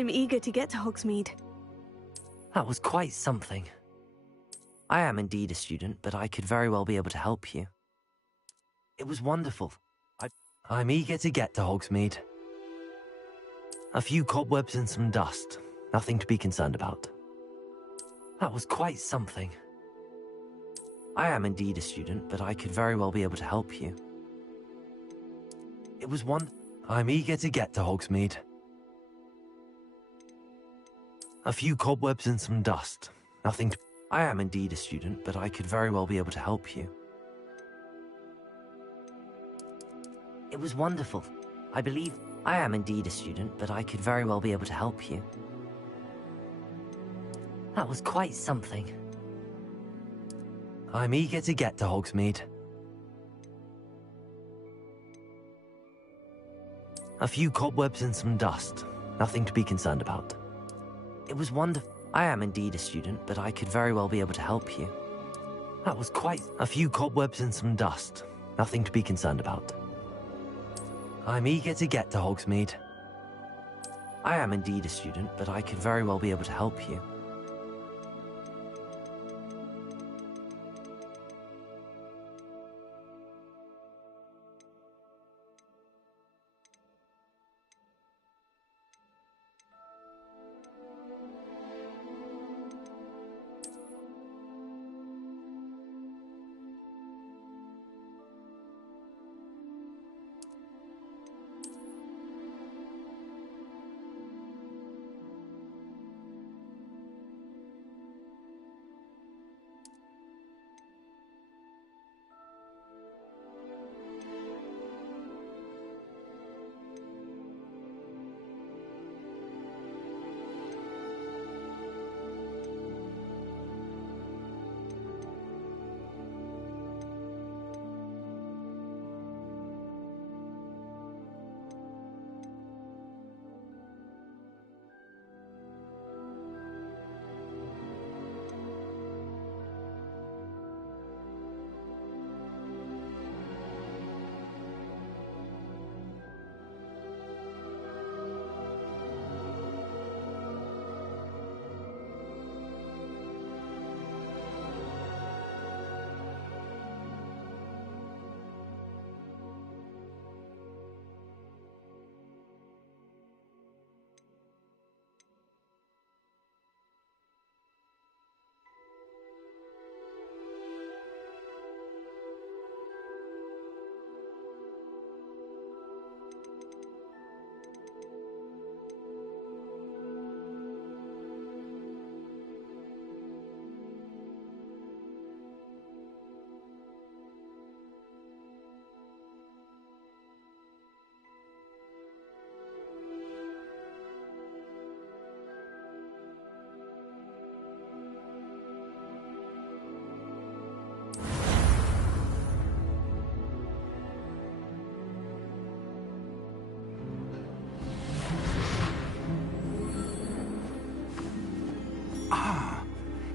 I'm eager to get to Hogsmeade. That was quite something. I am indeed a student, but I could very well be able to help you. It was wonderful. I'm eager to get to Hogsmeade. A few cobwebs and some dust. Nothing to be concerned about. That was quite something. I am indeed a student, but I could very well be able to help you. It was I'm eager to get to Hogsmeade. A few cobwebs and some dust. Nothing to... I am indeed a student, but I could very well be able to help you. It was wonderful. I believe I am indeed a student, but I could very well be able to help you. That was quite something. I'm eager to get to Hogsmeade. A few cobwebs and some dust. Nothing to be concerned about. It was wonderful. I am indeed a student, but I could very well be able to help you. That was quite a few cobwebs and some dust. Nothing to be concerned about. I'm eager to get to Hogsmeade. I am indeed a student, but I could very well be able to help you.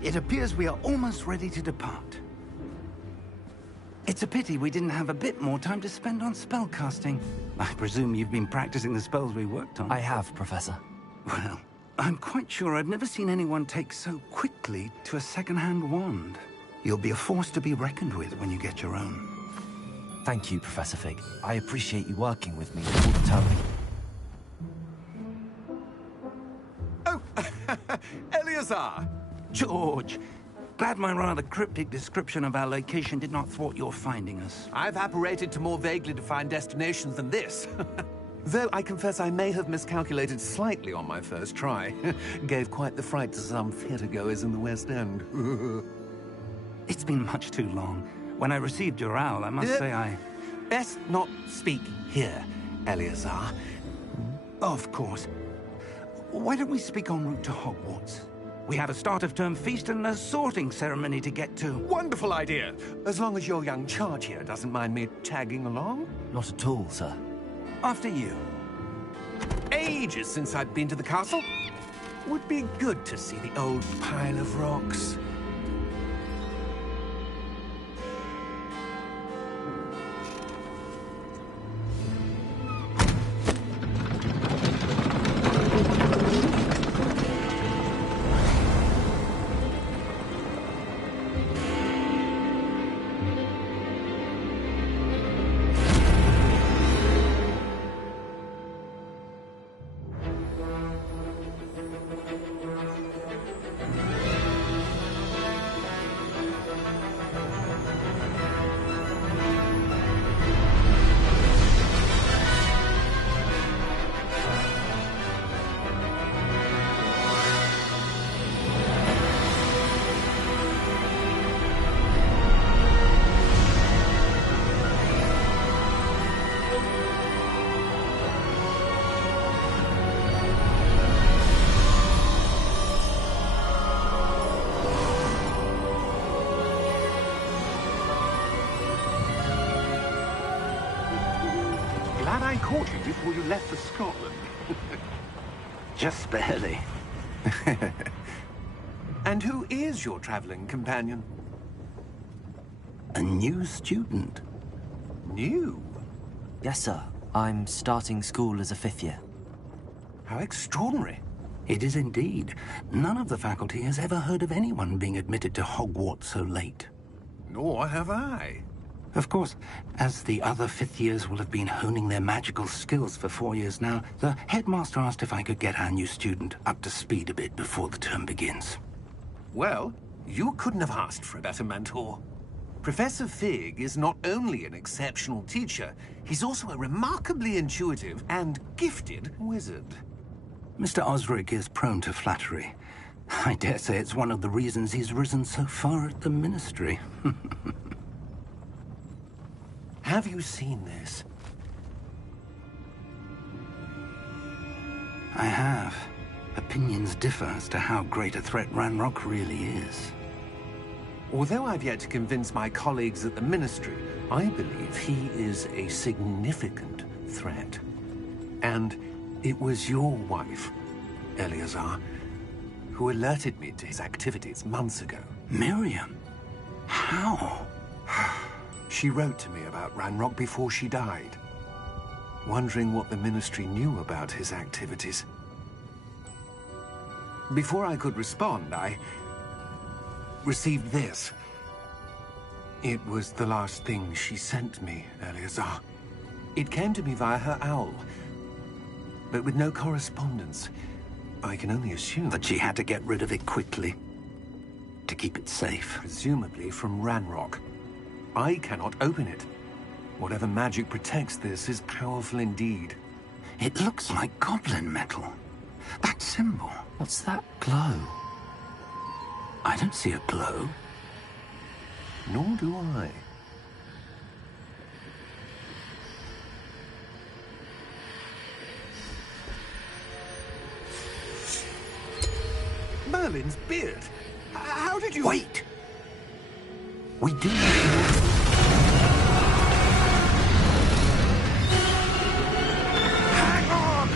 It appears we are almost ready to depart. It's a pity we didn't have a bit more time to spend on spellcasting. I presume you've been practicing the spells we worked on. I have, Professor. Well, I'm quite sure I've never seen anyone take so quickly to a second-hand wand. You'll be a force to be reckoned with when you get your own. Thank you, Professor Fig. I appreciate you working with me all the time. Oh, Eleazar! George, glad my rather cryptic description of our location did not thwart your finding us. I've apparated to more vaguely defined destinations than this. Though I confess I may have miscalculated slightly on my first try. Gave quite the fright to some theatre-goers in the West End. It's been much too long. When I received your owl, I must say I... Best not speak here, Eleazar. Of course. Why don't we speak en route to Hogwarts? We have a start-of-term feast and a sorting ceremony to get to. Wonderful idea! As long as your young charge here doesn't mind me tagging along. Not at all, sir. After you. Ages since I've been to the castle. Would be good to see the old pile of rocks. glad I caught you before you left for Scotland. Just barely. And who is your traveling companion? A new student. New? Yes, sir. I'm starting school as a 5th year. How extraordinary. It is indeed. None of the faculty has ever heard of anyone being admitted to Hogwarts so late. Nor have I. Of course, as the other 5th years will have been honing their magical skills for 4 years now, the headmaster asked if I could get our new student up to speed a bit before the term begins. Well, you couldn't have asked for a better mentor. Professor Fig is not only an exceptional teacher, he's also a remarkably intuitive and gifted wizard. Mr. Osric is prone to flattery. I dare say it's one of the reasons he's risen so far at the Ministry. Have you seen this? I have. Opinions differ as to how great a threat Ranrock really is. Although I've yet to convince my colleagues at the Ministry, I believe he is a significant threat. And it was your wife, Eleazar, who alerted me to his activities months ago. Miriam? How? She wrote to me about Ranrock before she died, wondering what the Ministry knew about his activities. Before I could respond, I received this. It was the last thing she sent me, Eleazar. It came to me via her owl, but with no correspondence. I can only assume That she had to get rid of it quickly, to keep it safe. presumably from Ranrock. I cannot open it. Whatever magic protects this is powerful indeed. It looks like goblin metal. That symbol. What's that glow? I don't see a glow. Nor do I. Merlin's beard. How did you... Wait! We do need Hang on!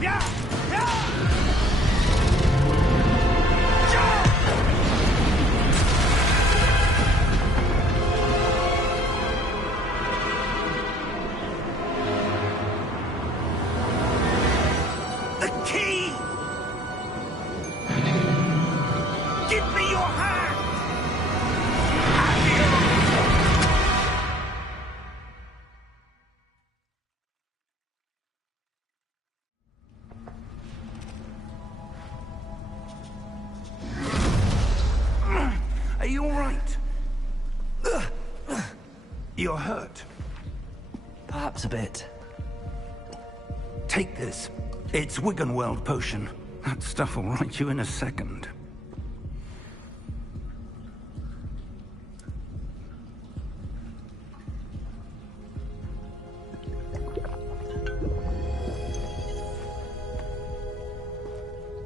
Yeah! Yeah! The key! Give me your hand! Are you all right? You're hurt. Perhaps a bit. Take this. It's Wiggenweld potion. That stuff will right you in a second.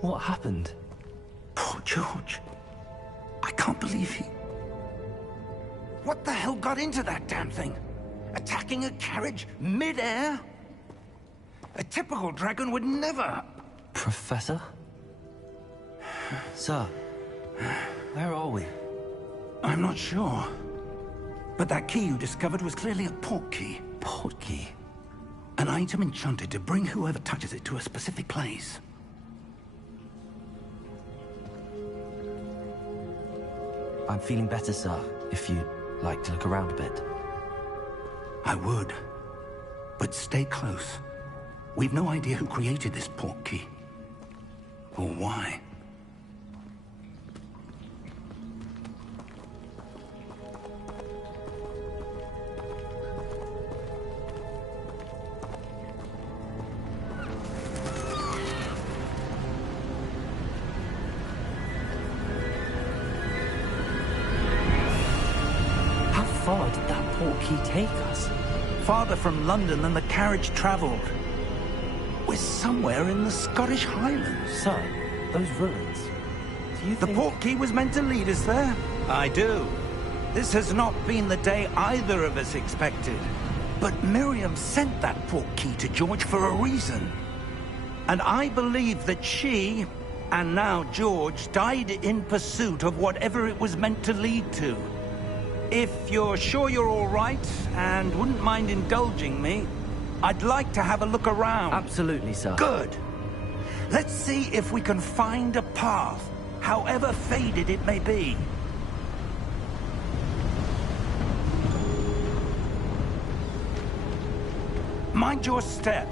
What happened? Poor George. I can't believe he... What the hell got into that damn thing? Attacking a carriage mid-air? A typical dragon would never... Professor? Sir, where are we? I'm not sure. But that key you discovered was clearly a port key. Portkey? An item enchanted to bring whoever touches it to a specific place. I'm feeling better, sir, if you'd like to look around a bit. I would. But stay close. We've no idea who created this port key. Or why. How far did that portkey take us? Farther from London than the carriage travelled. We're somewhere in the Scottish Highlands. So, those ruins. Do you The think... portkey was meant to lead us there? I do. This has not been the day either of us expected. But Miriam sent that portkey to George for a reason. And I believe that she, and now George, died in pursuit of whatever it was meant to lead to. If you're sure you're all right, and wouldn't mind indulging me, I'd like to have a look around. Absolutely, sir. Good. Let's see if we can find a path, however faded it may be. Mind your step.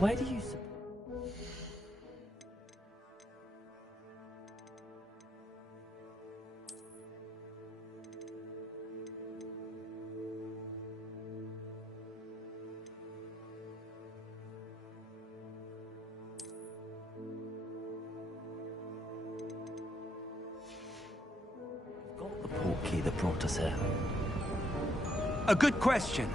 Where do you... got the portkey that brought us here? A good question.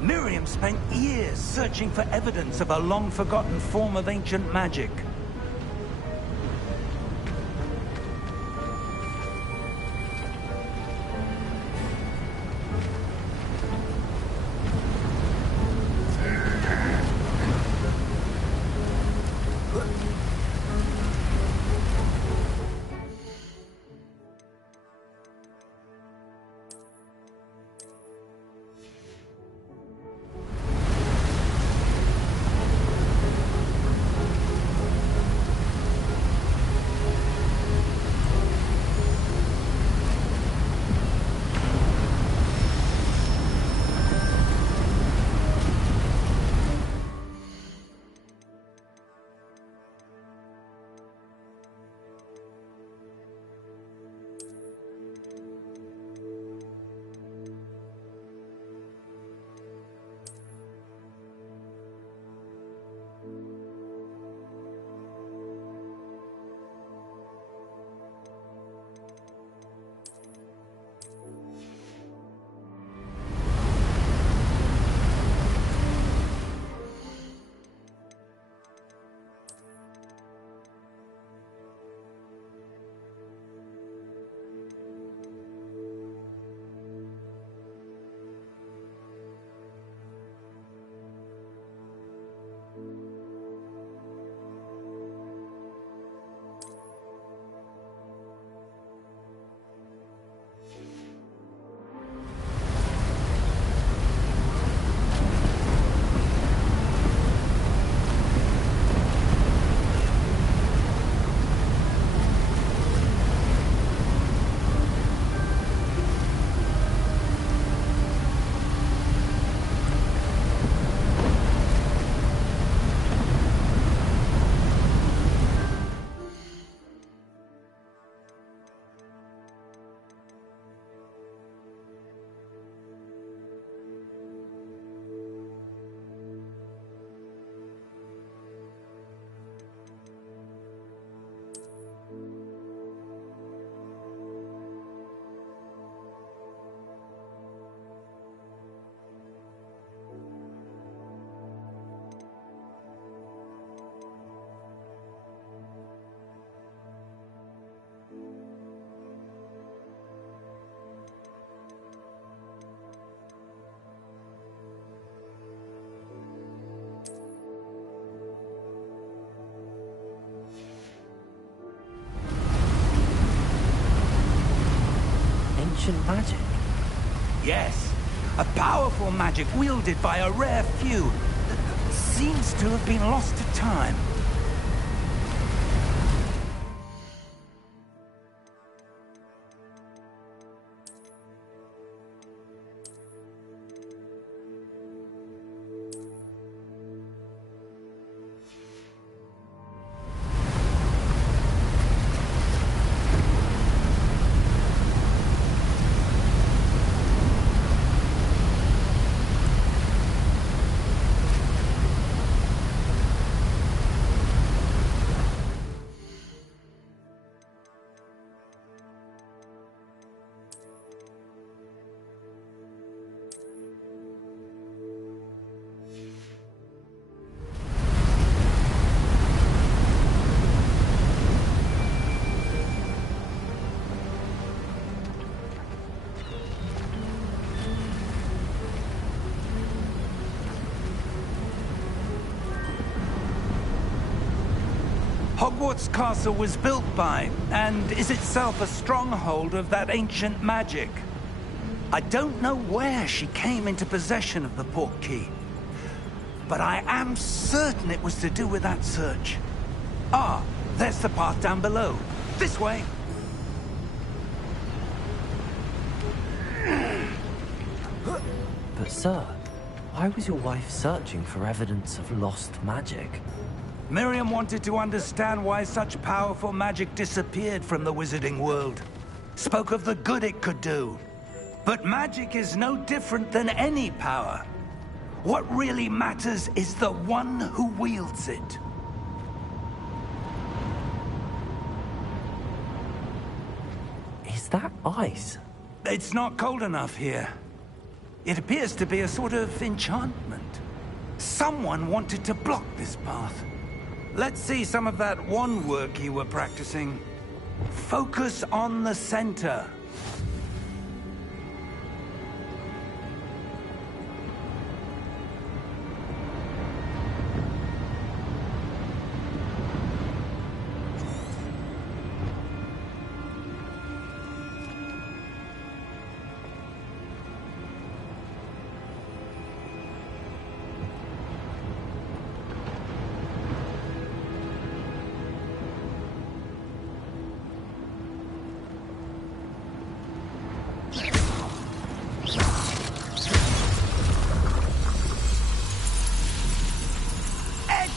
Miriam spent years searching for evidence of a long-forgotten form of ancient magic. Ancient magic? Yes, a powerful magic wielded by a rare few that seems to have been lost to time. Hogwarts Castle was built by, and is itself a stronghold of that ancient magic. I don't know where she came into possession of the portkey, but I am certain it was to do with that search. Ah, there's the path down below. This way. But sir, why was your wife searching for evidence of lost magic? Miriam wanted to understand why such powerful magic disappeared from the wizarding world. Spoke of the good it could do. But magic is no different than any power. What really matters is the one who wields it. Is that ice? It's not cold enough here. It appears to be a sort of enchantment. Someone wanted to block this path. Let's see some of that wand work you were practicing. Focus on the center.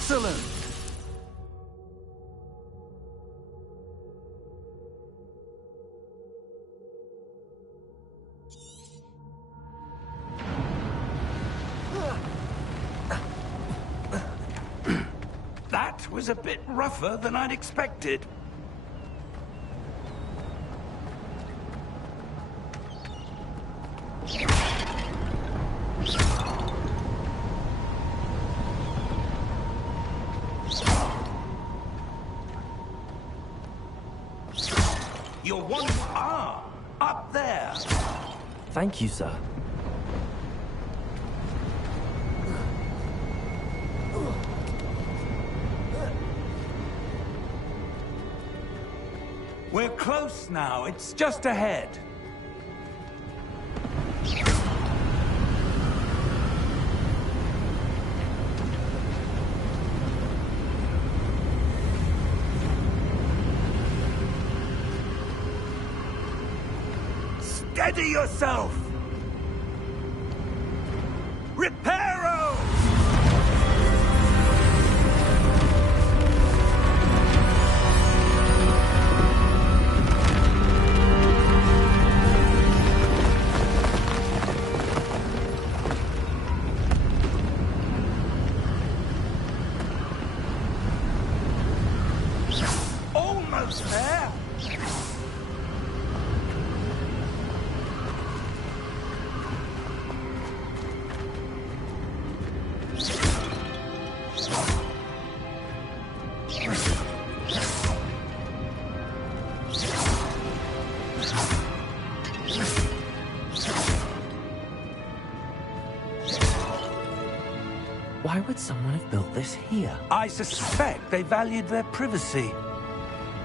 Excellent! That was a bit rougher than I'd expected. Your one arm up there. Thank you, sir. We're close now. It's just ahead. Steady yourself! Reparo! Almost there! Why would someone have built this here? I suspect they valued their privacy.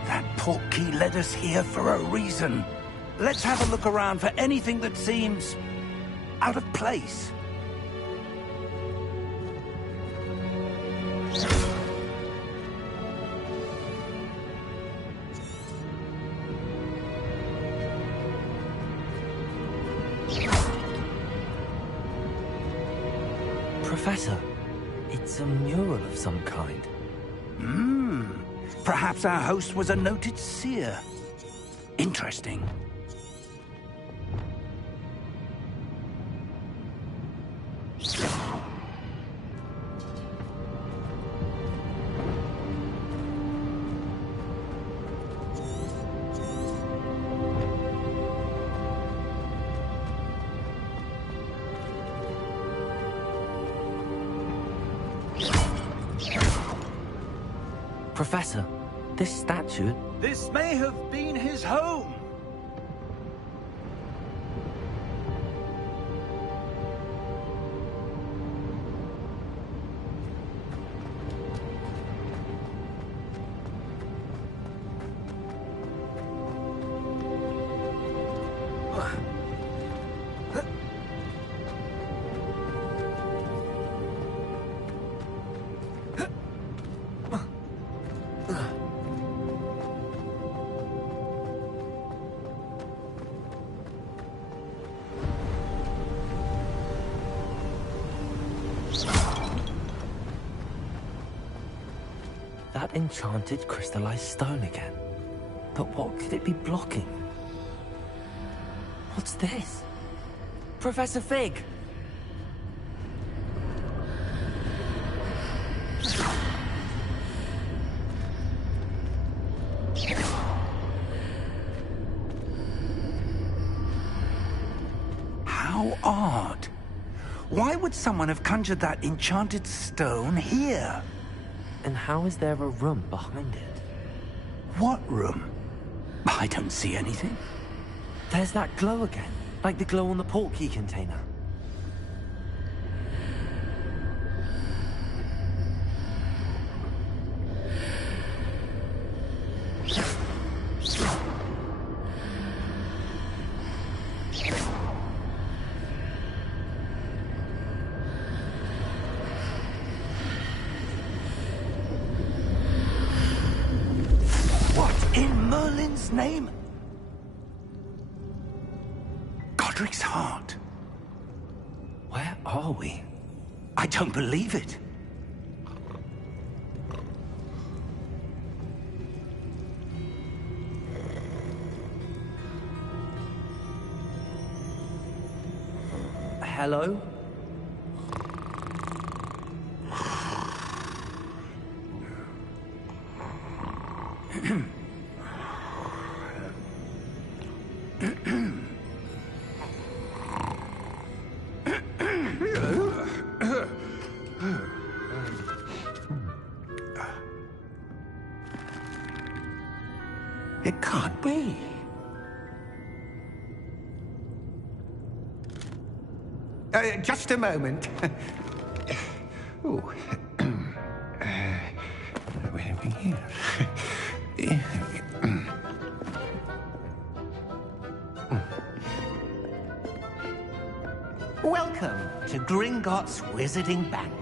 That portkey led us here for a reason. Let's have a look around for anything that seems out of place. Professor, it's a mural of some kind. Perhaps our host was a noted seer. Interesting. Professor, this statue... This may have been his home. that enchanted crystallized stone again. But what could it be blocking? What's this? Professor Fig! How odd. Why would someone have conjured that enchanted stone here? And how is there a room behind it? What room? I don't see anything. There's that glow again, like the glow on the portkey container. What in Merlin's name? Godric's heart. Where are we? I don't believe it. Hello? It can't be. Just a moment. Oh. Where are we here? Welcome to Gringotts Wizarding Bank.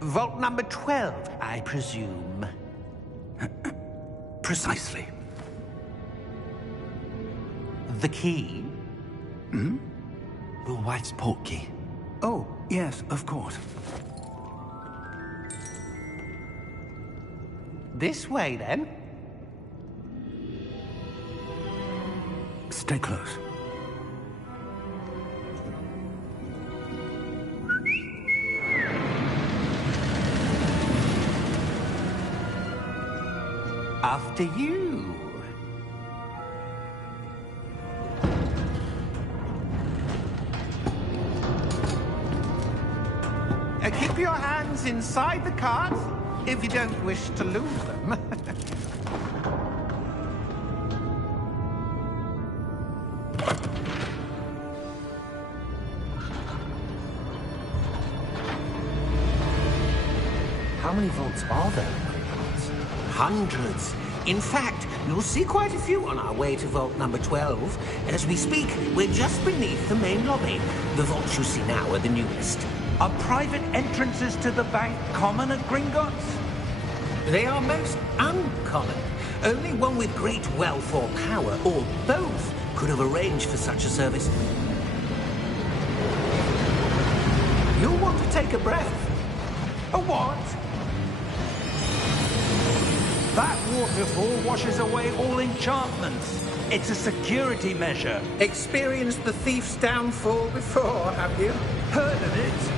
Vault number 12, I presume. Precisely. The key? Your wife's portkey. Oh, yes, of course. This way, then. Stay close. After you. Keep your hands inside the cart if you don't wish to lose them. How many vaults are there in Gringotts? Hundreds. In fact, you'll see quite a few on our way to vault number 12. As we speak, we're just beneath the main lobby. The vaults you see now are the newest. Are private entrances to the bank common at Gringotts? They are most uncommon. Only one with great wealth or power, or both, could have arranged for such a service. You'll want to take a breath. A what? That waterfall washes away all enchantments. It's a security measure. Experienced the thief's downfall before, have you? Heard of it?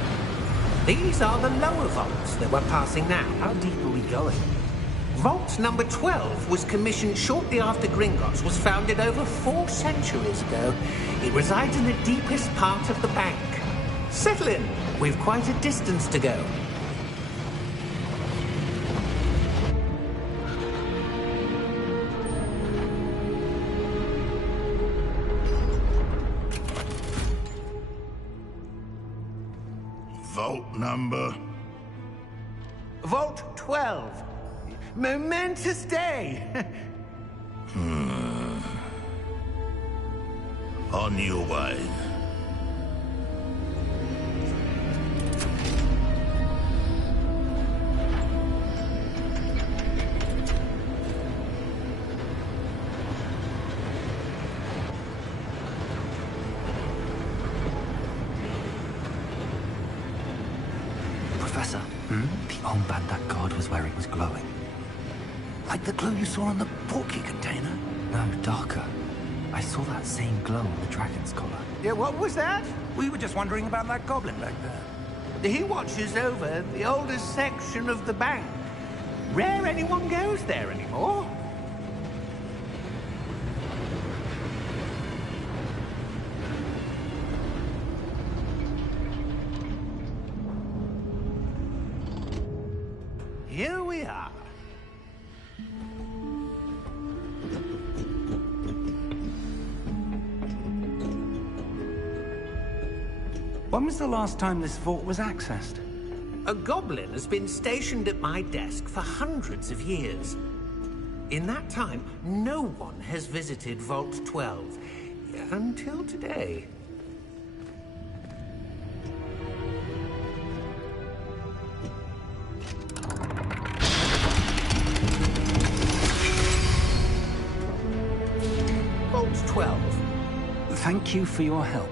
These are the lower vaults that we're passing now. How deep are we going? Vault number 12 was commissioned shortly after Gringotts was founded over 4 centuries ago. It resides in the deepest part of the bank. Settle in. We've quite a distance to go. Vault number? Vault 12. Momentous day. On your way. Professor, the armband that guard was where he was glowing. Like the glow you saw on the portkey container? No, darker. I saw that same glow on the dragon's collar. Yeah, what was that? We were just wondering about that goblin back there. He watches over the oldest section of the bank. Rare anyone goes there anymore. Here we are. When was the last time this vault was accessed? A goblin has been stationed at my desk for hundreds of years. In that time, no one has visited Vault 12. Until today. Vault 12. Thank you for your help.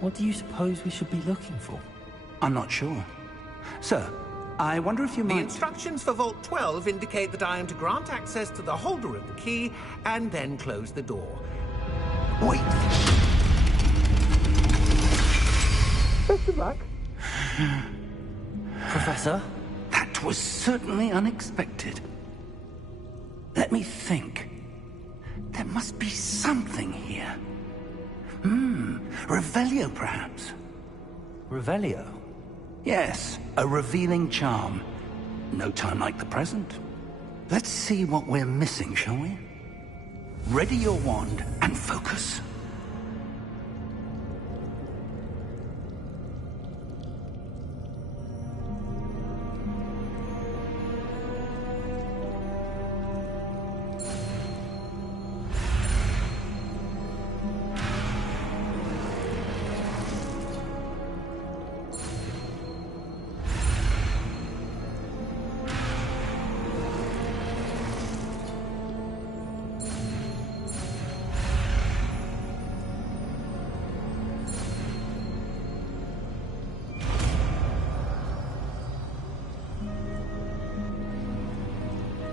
What do you suppose we should be looking for? I'm not sure. Sir, I wonder if you The might... instructions for Vault 12 indicate that I am to grant access to the holder of the key and then close the door. Wait! Best of luck. Professor? That was certainly unexpected. Let me think. There must be something here. Revelio, perhaps? Revelio? Yes, a revealing charm. No time like the present. Let's see what we're missing, shall we? Ready your wand and focus.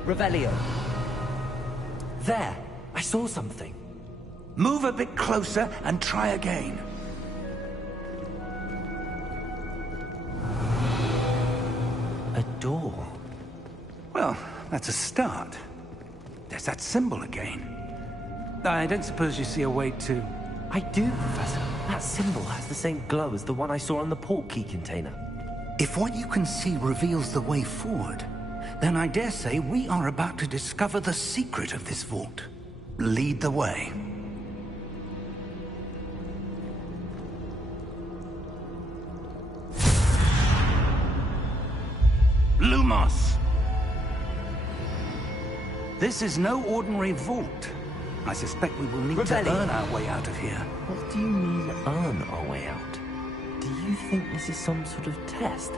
Revelio. There! I saw something. Move a bit closer and try again. A door. Well, that's a start. There's that symbol again. I don't suppose you see a way to... I do, Professor. That symbol has the same glow as the one I saw on the portkey container. If what you can see reveals the way forward, then I dare say we are about to discover the secret of this vault. Lead the way. Lumos! This is no ordinary vault. I suspect we will need to earn our way out of here. What do you mean, earn our way out? Do you think this is some sort of test?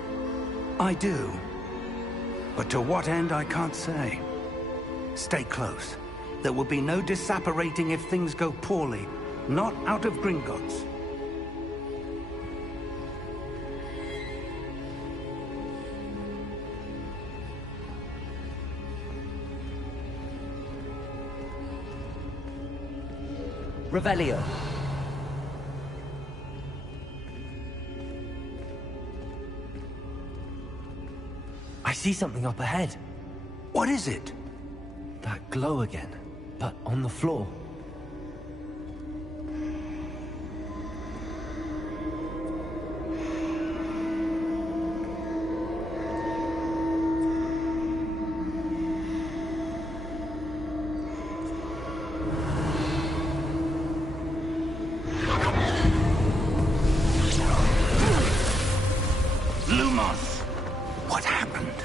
I do. But to what end, I can't say. Stay close. There will be no disapparating if things go poorly. Not out of Gringotts. Revelio. I see something up ahead. What is it? That glow again, but on the floor. Lumos! What happened?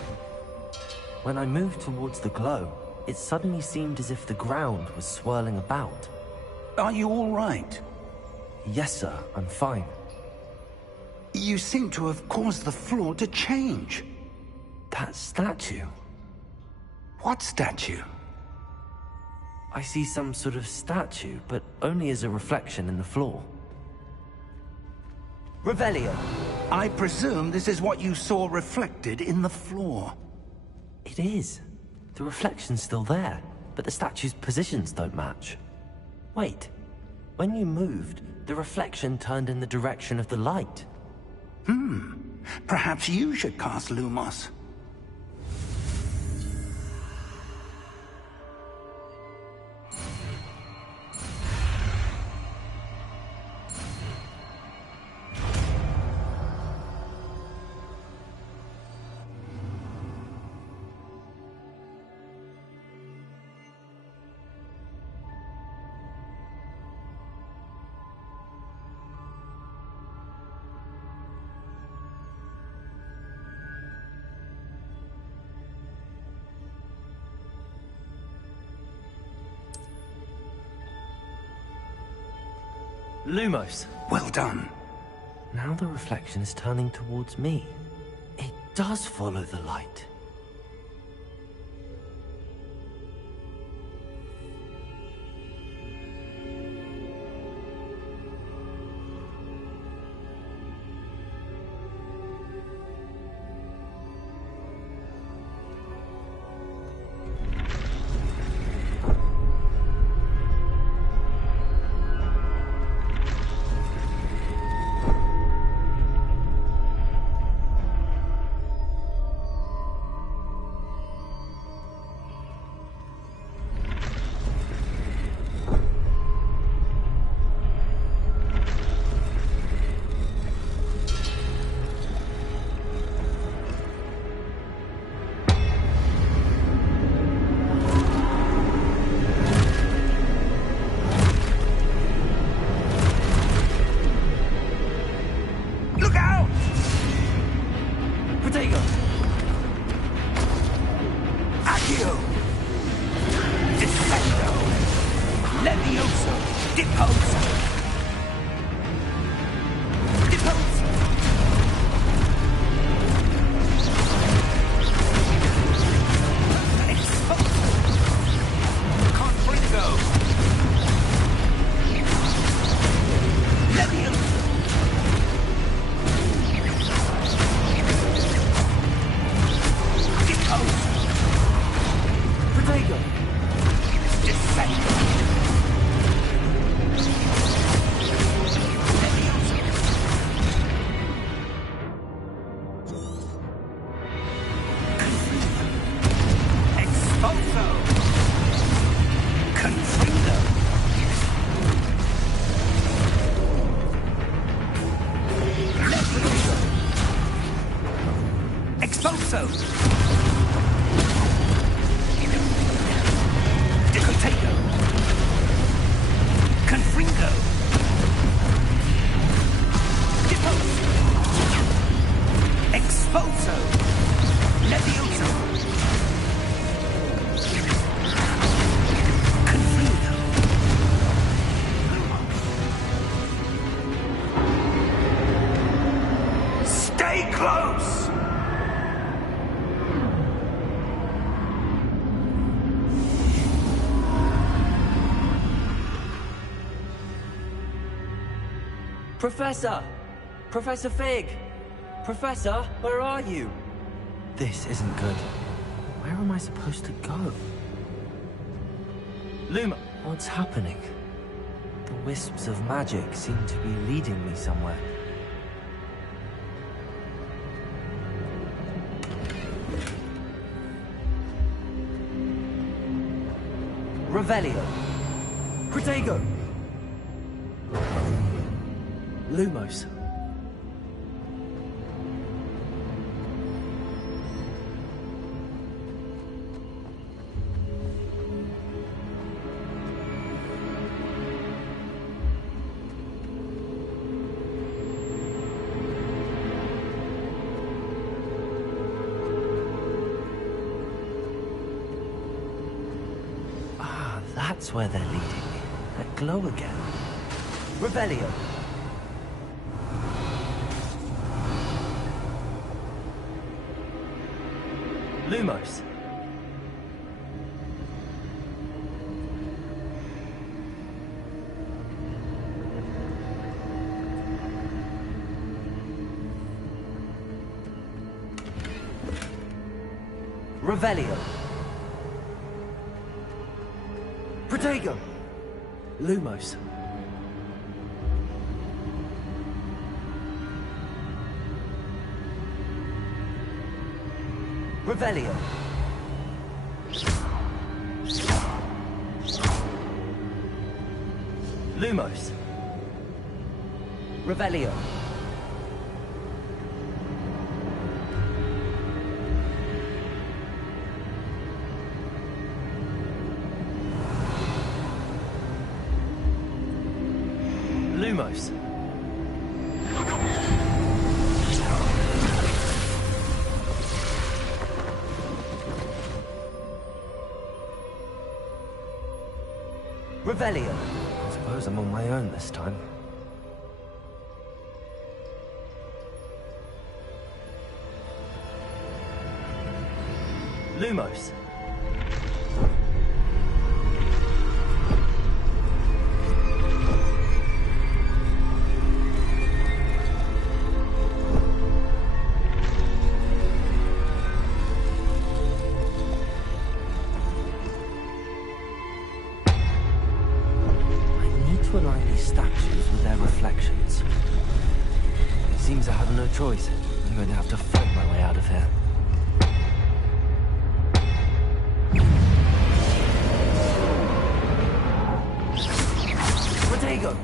When I moved towards the glow, it suddenly seemed as if the ground was swirling about. Are you all right? Yes, sir, I'm fine. You seem to have caused the floor to change. That statue? What statue? I see some sort of statue, but only as a reflection in the floor. Revelio. I presume this is what you saw reflected in the floor. It is. The reflection's still there, but the statue's positions don't match. Wait. When you moved, the reflection turned in the direction of the light. Perhaps you should cast Lumos. Lumos. Well done. Now the reflection is turning towards me. It does follow the light. Professor! Professor Fig! Professor, where are you? This isn't good. Where am I supposed to go? Luma, what's happening? The wisps of magic seem to be leading me somewhere. Revelio! Protego! Lumos. Ah, that's where they're leading me. That glow again. Revelio. Lumos. Revelio. Protego. Lumos. Revelio. Lumos. Revelio. Lumos. Revelio. I suppose I'm on my own this time. Lumos. To align these statues with their reflections. It seems I have no choice. I'm going to have to fight my way out of here. Protego!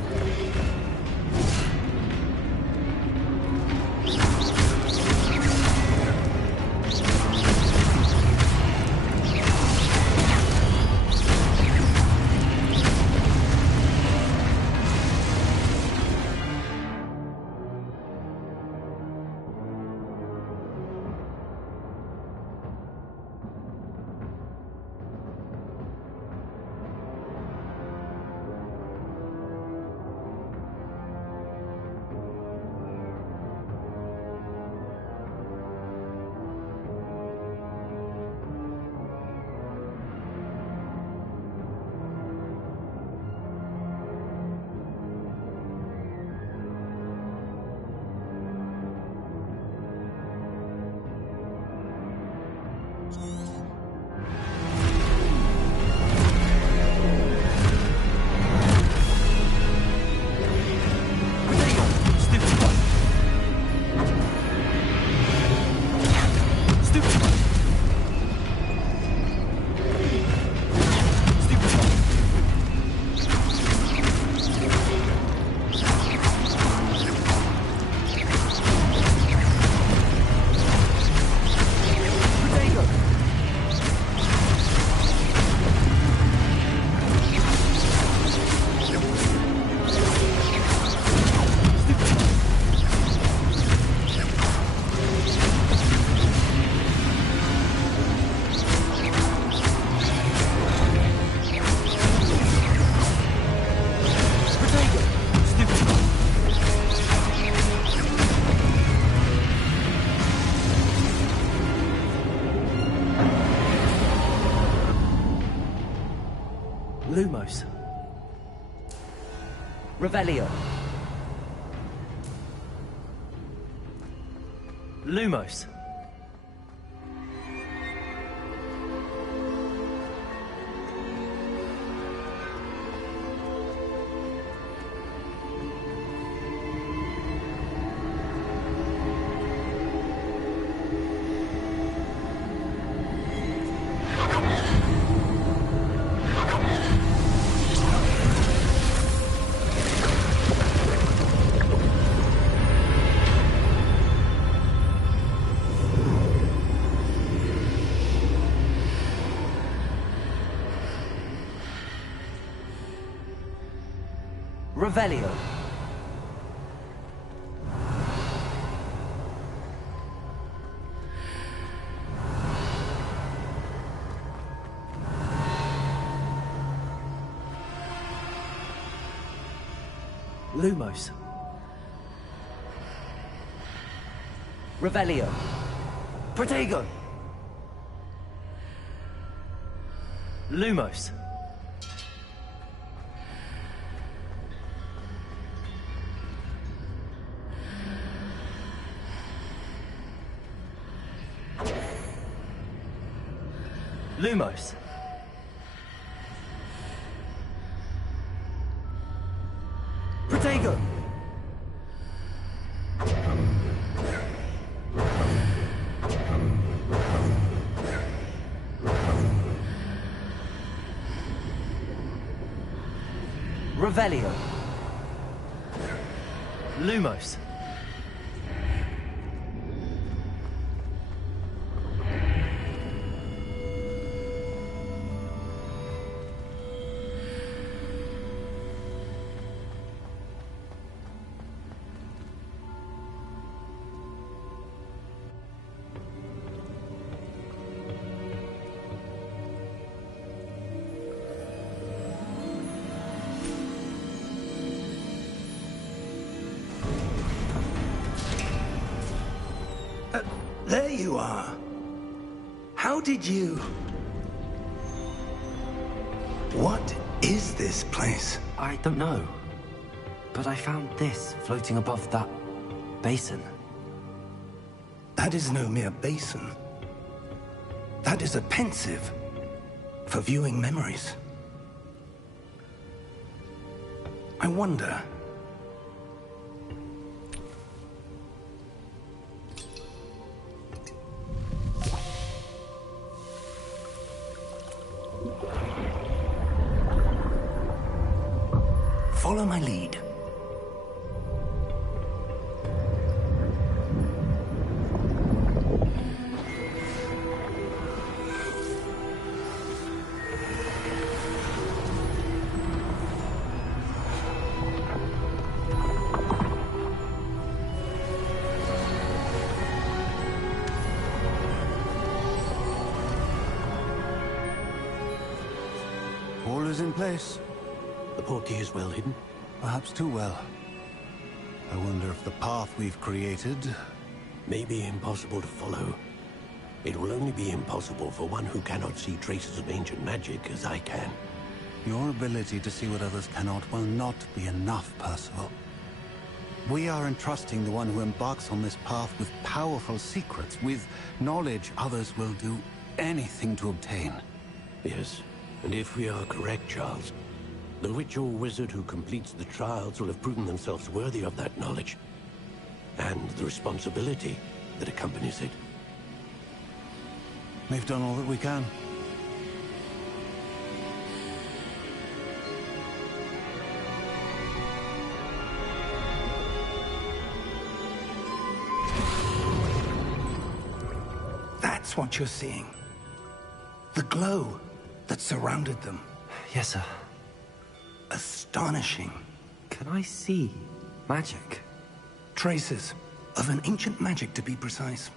Lumos. Revelio. Lumos. Revelio. Lumos. Revelio. Protego. Lumos. Lumos. Protego! Revelio. Lumos. There you are. How did you... What is this place? I don't know. But I found this floating above that basin. That is no mere basin. That is a pensive for viewing memories. I wonder... Follow my lead. All is in place. The portkey is well hidden. Perhaps too well. I wonder if the path we've created... May be impossible to follow. It will only be impossible for one who cannot see traces of ancient magic as I can. Your ability to see what others cannot will not be enough, Percival. We are entrusting the one who embarks on this path with powerful secrets, with knowledge others will do anything to obtain. Yes, and if we are correct, Charles, the witch or wizard who completes the trials will have proven themselves worthy of that knowledge, and the responsibility that accompanies it. We've done all that we can. That's what you're seeing. The glow that surrounded them. Yes, sir. Astonishing. Can I see magic? Traces of an ancient magic, to be precise.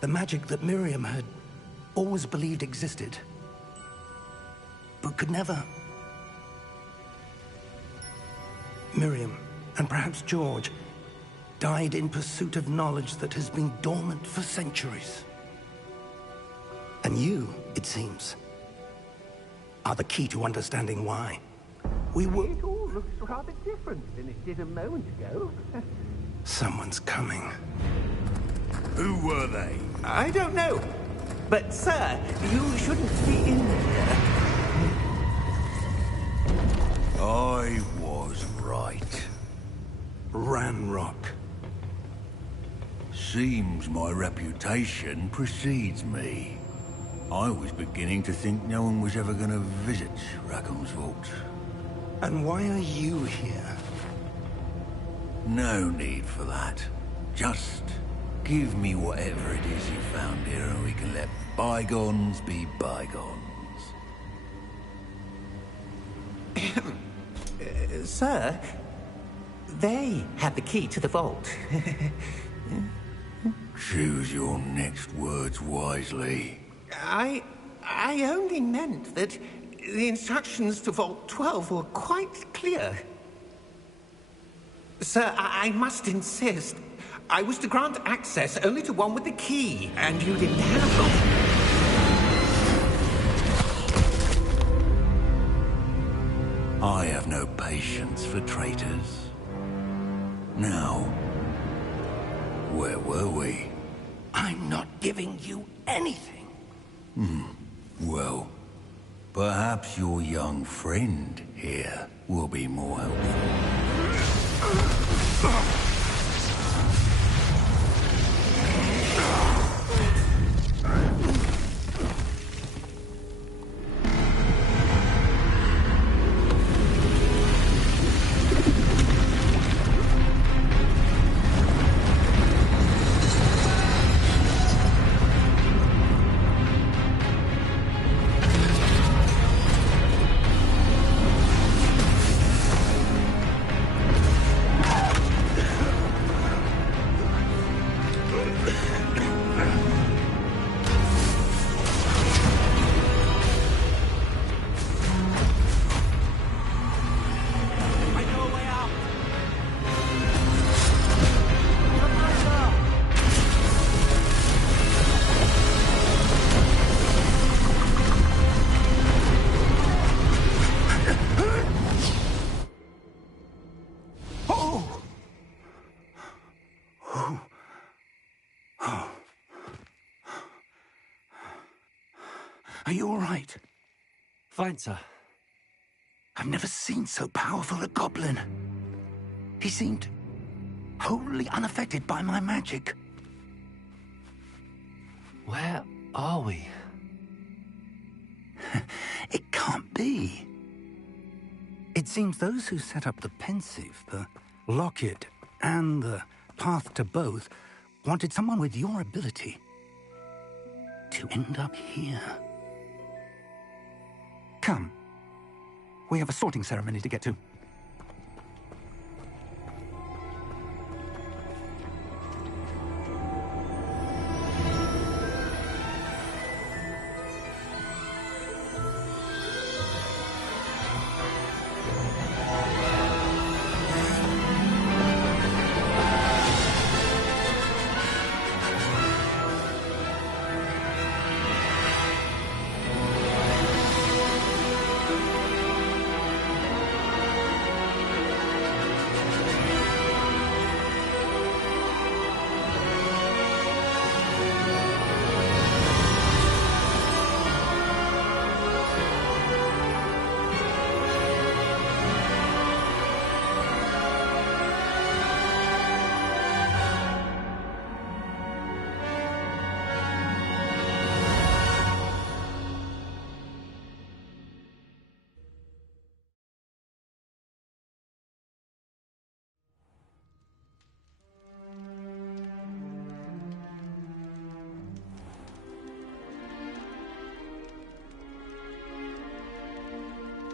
The magic that Miriam had always believed existed, but could never. Miriam, and perhaps George, died in pursuit of knowledge that has been dormant for centuries. And you, it seems, are the key to understanding why. We were... It all looks rather different than it did a moment ago. Someone's coming. Who were they? I don't know. But, sir, you shouldn't be in here. I was right. Ranrock. Seems my reputation precedes me. I was beginning to think no one was ever going to visit Rackham's vault. And why are you here? No need for that. Just give me whatever it is you found here and we can let bygones be bygones. Sir, they had the key to the vault. Choose your next words wisely. I only meant that the instructions to Vault 12 were quite clear. Sir, I must insist. I was to grant access only to one with the key, and you didn't have them. I have no patience for traitors. Now, where were we? I'm not giving you anything. Well, perhaps your young friend here will be more helpful. Are you all right? Fine, sir. I've never seen so powerful a goblin. He seemed wholly unaffected by my magic. Where are we? It can't be. It seems those who set up the pensive, the locket, and the path to both wanted someone with your ability to end up here. Come. We have a sorting ceremony to get to.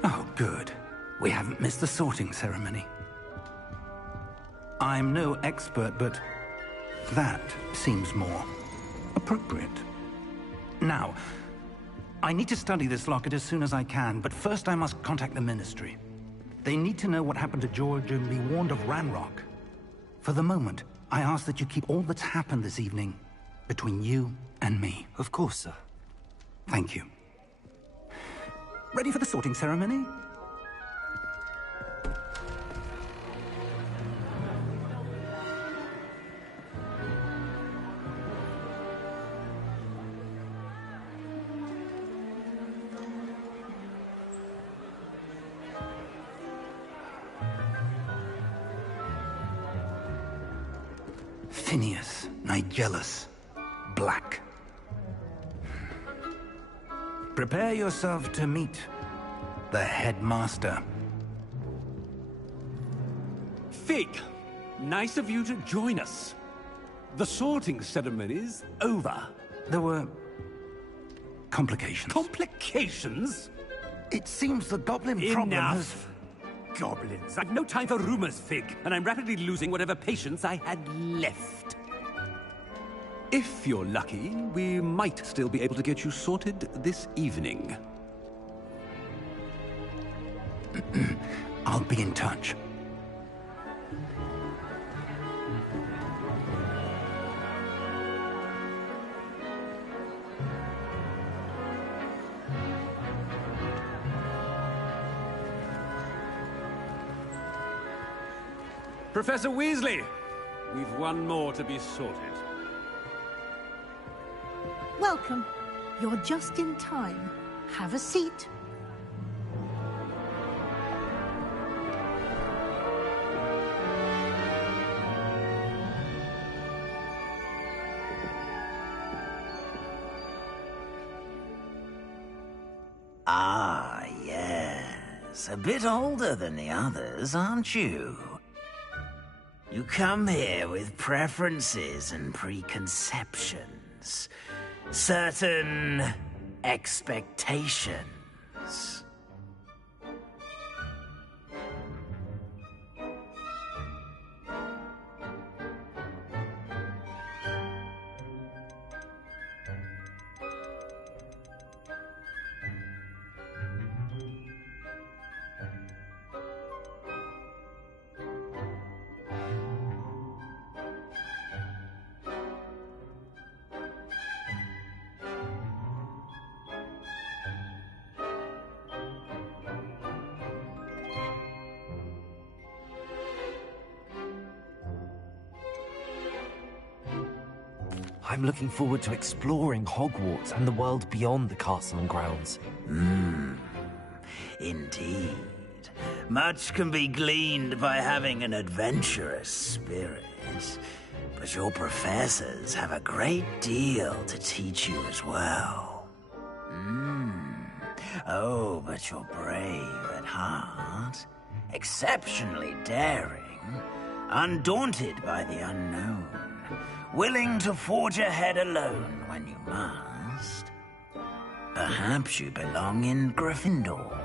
Oh, good. We haven't missed the sorting ceremony. I'm no expert, but that seems more appropriate. Now, I need to study this locket as soon as I can, but first I must contact the Ministry. They need to know what happened to George and be warned of Ranrock. For the moment, I ask that you keep all that's happened this evening between you and me. Of course, sir. Thank you. Ready for the sorting ceremony? Phineas, Nigellus, Black. Prepare yourself to meet the headmaster. Fig, nice of you to join us. The sorting ceremony's over. There were complications. Complications? It seems the goblin problem has... Enough! Goblins. I've no time for rumors, Fig, and I'm rapidly losing whatever patience I had left. If you're lucky, we might still be able to get you sorted this evening. I'll be in touch. Professor Weasley, we've one more to be sorted. Welcome. You're just in time. Have a seat. Ah, yes. A bit older than the others, aren't you? You come here with preferences and preconceptions. Certain expectations. I'm looking forward to exploring Hogwarts and the world beyond the castle and grounds. Indeed. Much can be gleaned by having an adventurous spirit. But your professors have a great deal to teach you as well. Oh, but you're brave at heart. Exceptionally daring. Undaunted by the unknown. Willing to forge ahead alone when you must. Perhaps you belong in Gryffindor.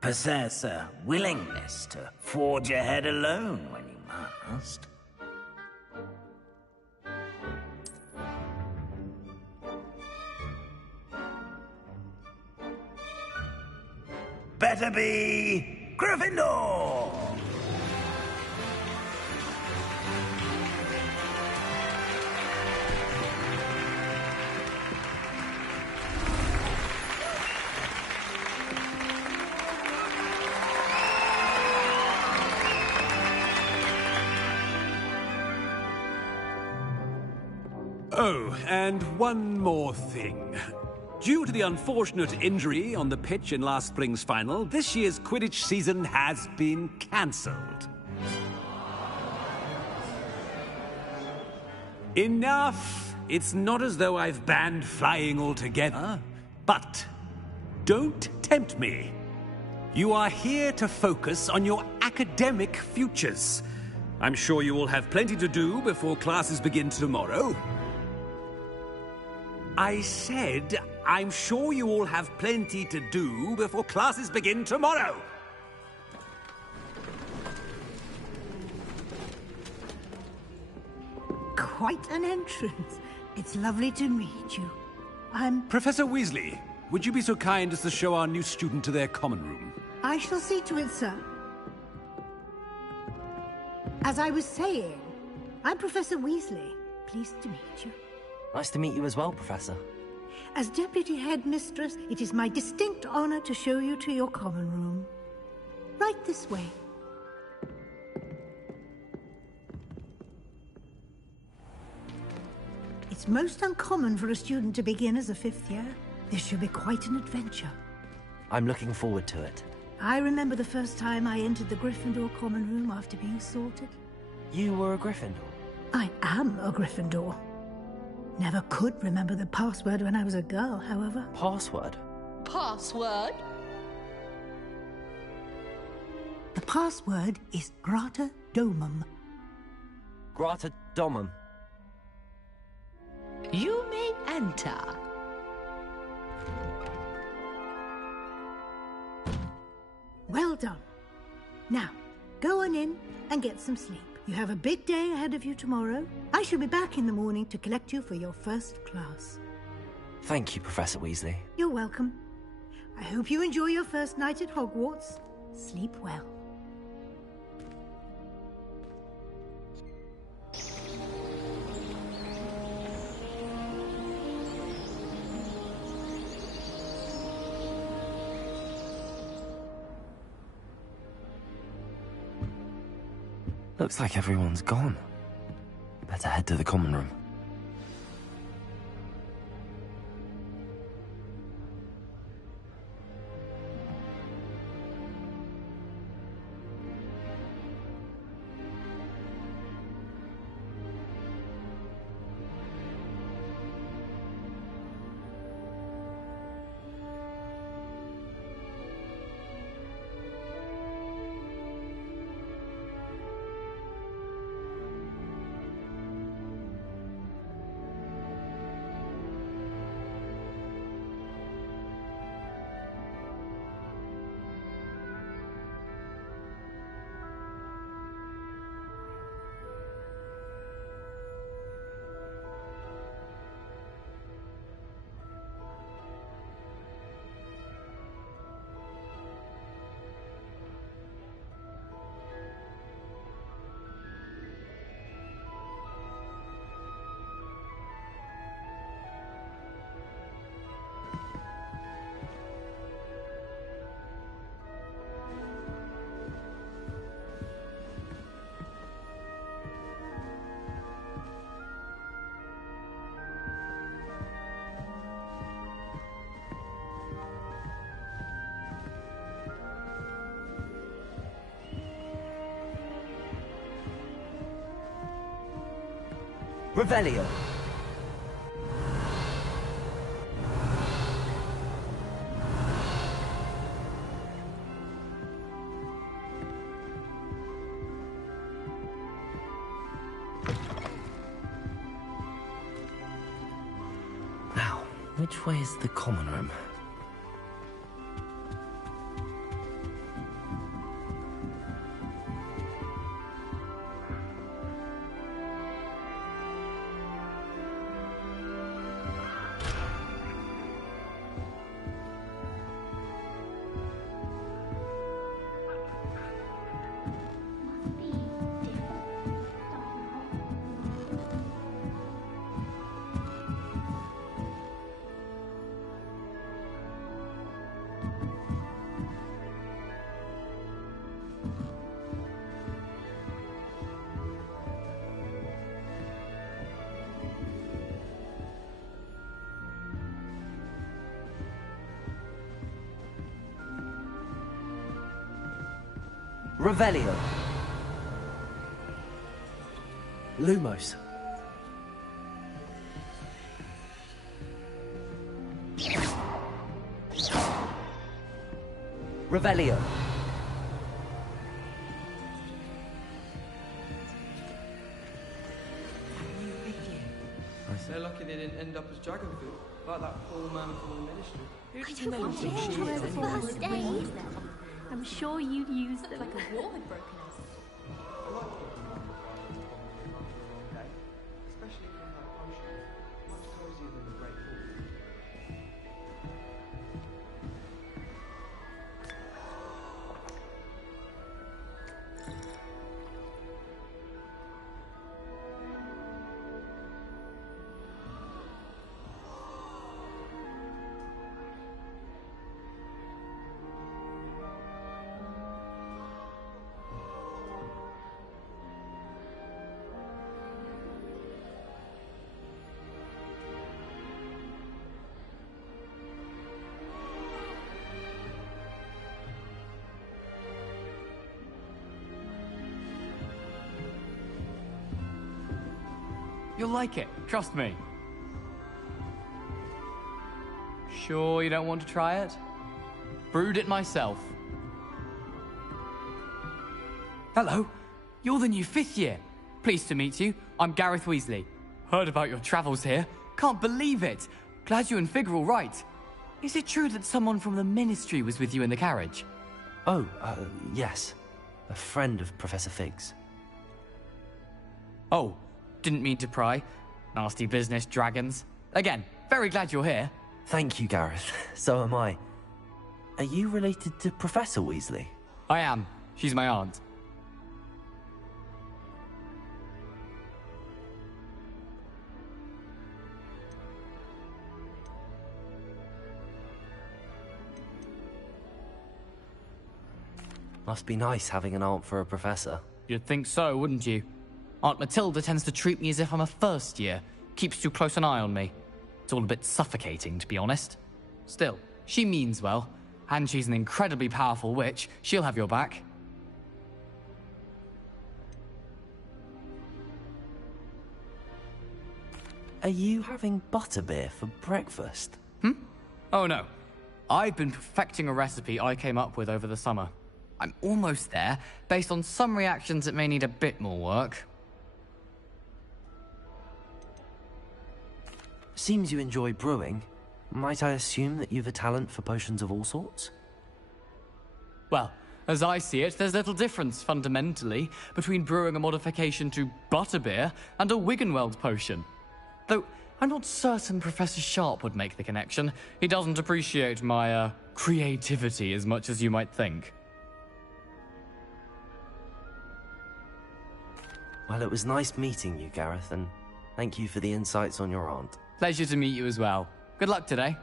Possess a willingness to forge ahead alone when you must. Better be Gryffindor! Oh, and one more thing. Due to the unfortunate injury on the pitch in last spring's final, this year's Quidditch season has been cancelled. Enough! It's not as though I've banned flying altogether. But don't tempt me. You are here to focus on your academic futures. I'm sure you will have plenty to do before classes begin tomorrow. I said, I'm sure you all have plenty to do before classes begin tomorrow. Quite an entrance. It's lovely to meet you. Professor Weasley, would you be so kind as to show our new student to their common room? I shall see to it, sir. As I was saying, I'm Professor Weasley. Pleased to meet you. Nice to meet you as well, Professor. As Deputy Headmistress, it is my distinct honor to show you to your common room. Right this way. It's most uncommon for a student to begin as a fifth year. This should be quite an adventure. I'm looking forward to it. I remember the first time I entered the Gryffindor common room after being sorted. You were a Gryffindor? I am a Gryffindor. Never could remember the password when I was a girl, however. Password? Password? The password is Grata Domum. Grata Domum. You may enter. Well done. Now, go on in and get some sleep. You have a big day ahead of you tomorrow. I shall be back in the morning to collect you for your first class. Thank you, Professor Weasley. You're welcome. I hope you enjoy your first night at Hogwarts. Sleep well. Looks like everyone's gone. Better head to the common room. Revelio. Which way is the common room? Revelio. Lumos. Revelio. They're lucky they didn't end up as dragon food, like that poor man from the ministry. First aid. I'm sure you'd use them. Like a war had broken out. Especially if you have potions. Much cozier than the Great Hall. You'll like it, trust me. Sure you don't want to try it? Brewed it myself. Hello, you're the new 5th year. Pleased to meet you. I'm Gareth Weasley. Heard about your travels here. Can't believe it. Glad you and Fig are all right. Is it true that someone from the Ministry was with you in the carriage? Oh, yes. A friend of Professor Fig's. Oh, didn't mean to pry. Nasty business, dragons. Again, very glad you're here. Thank you, Gareth. So am I. Are you related to Professor Weasley? I am. She's my aunt. Must be nice having an aunt for a professor. You'd think so, wouldn't you? Aunt Matilda tends to treat me as if I'm a first year. Keeps too close an eye on me. It's all a bit suffocating, to be honest. Still, she means well. And she's an incredibly powerful witch. She'll have your back. Are you having butterbeer for breakfast? Oh no. I've been perfecting a recipe I came up with over the summer. I'm almost there. Based on some reactions, it may need a bit more work. Seems you enjoy brewing. Might I assume that you've a talent for potions of all sorts? Well, as I see it, there's little difference, fundamentally, between brewing a modification to butterbeer and a Wiggenweld potion. Though, I'm not certain Professor Sharp would make the connection. He doesn't appreciate my, creativity as much as you might think. Well, it was nice meeting you, Gareth, and thank you for the insights on your aunt. Pleasure to meet you as well. Good luck today.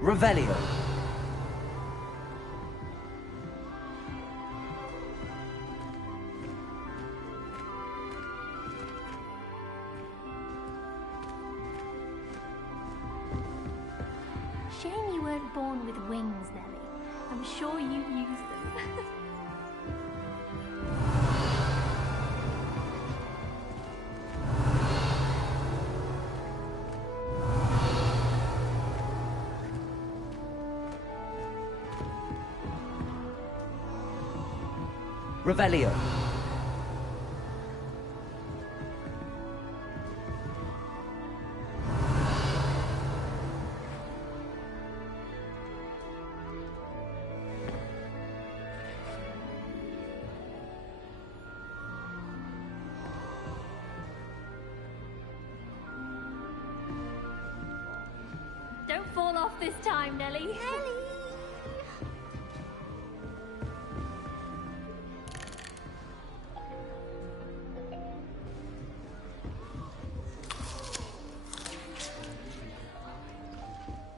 Revelio. Shame you weren't born with wings, Nellie. I'm sure you'd use them. Revelio. Don't fall off this time, Nellie. Nellie!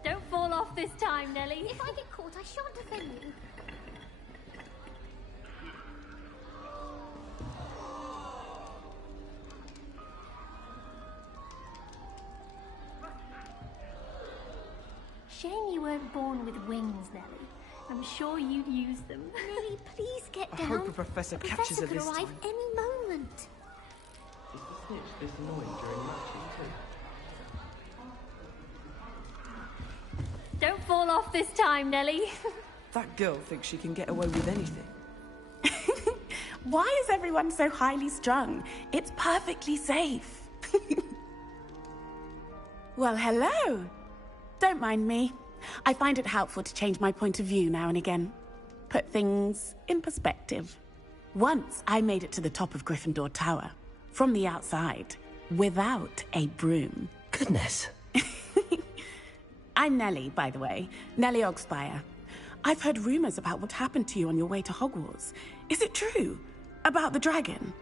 Don't fall off this time, Nellie. If I get caught, I shan't offend you. Shame you weren't born with wings, Nellie. I'm sure you'd use them. Nellie, please get down. I hope the Professor catches her could this arrive time. any moment. Is the snitch this annoying during matches too? Don't fall off this time, Nellie. That girl thinks she can get away with anything. Why is everyone so highly strung? It's perfectly safe. Well, hello. Don't mind me. I find it helpful to change my point of view now and again. Put things in perspective. Once I made it to the top of Gryffindor Tower, from the outside, without a broom. Goodness. I'm Nellie, by the way. Nellie Ogspire. I've heard rumors about what happened to you on your way to Hogwarts. Is it true? About the dragon?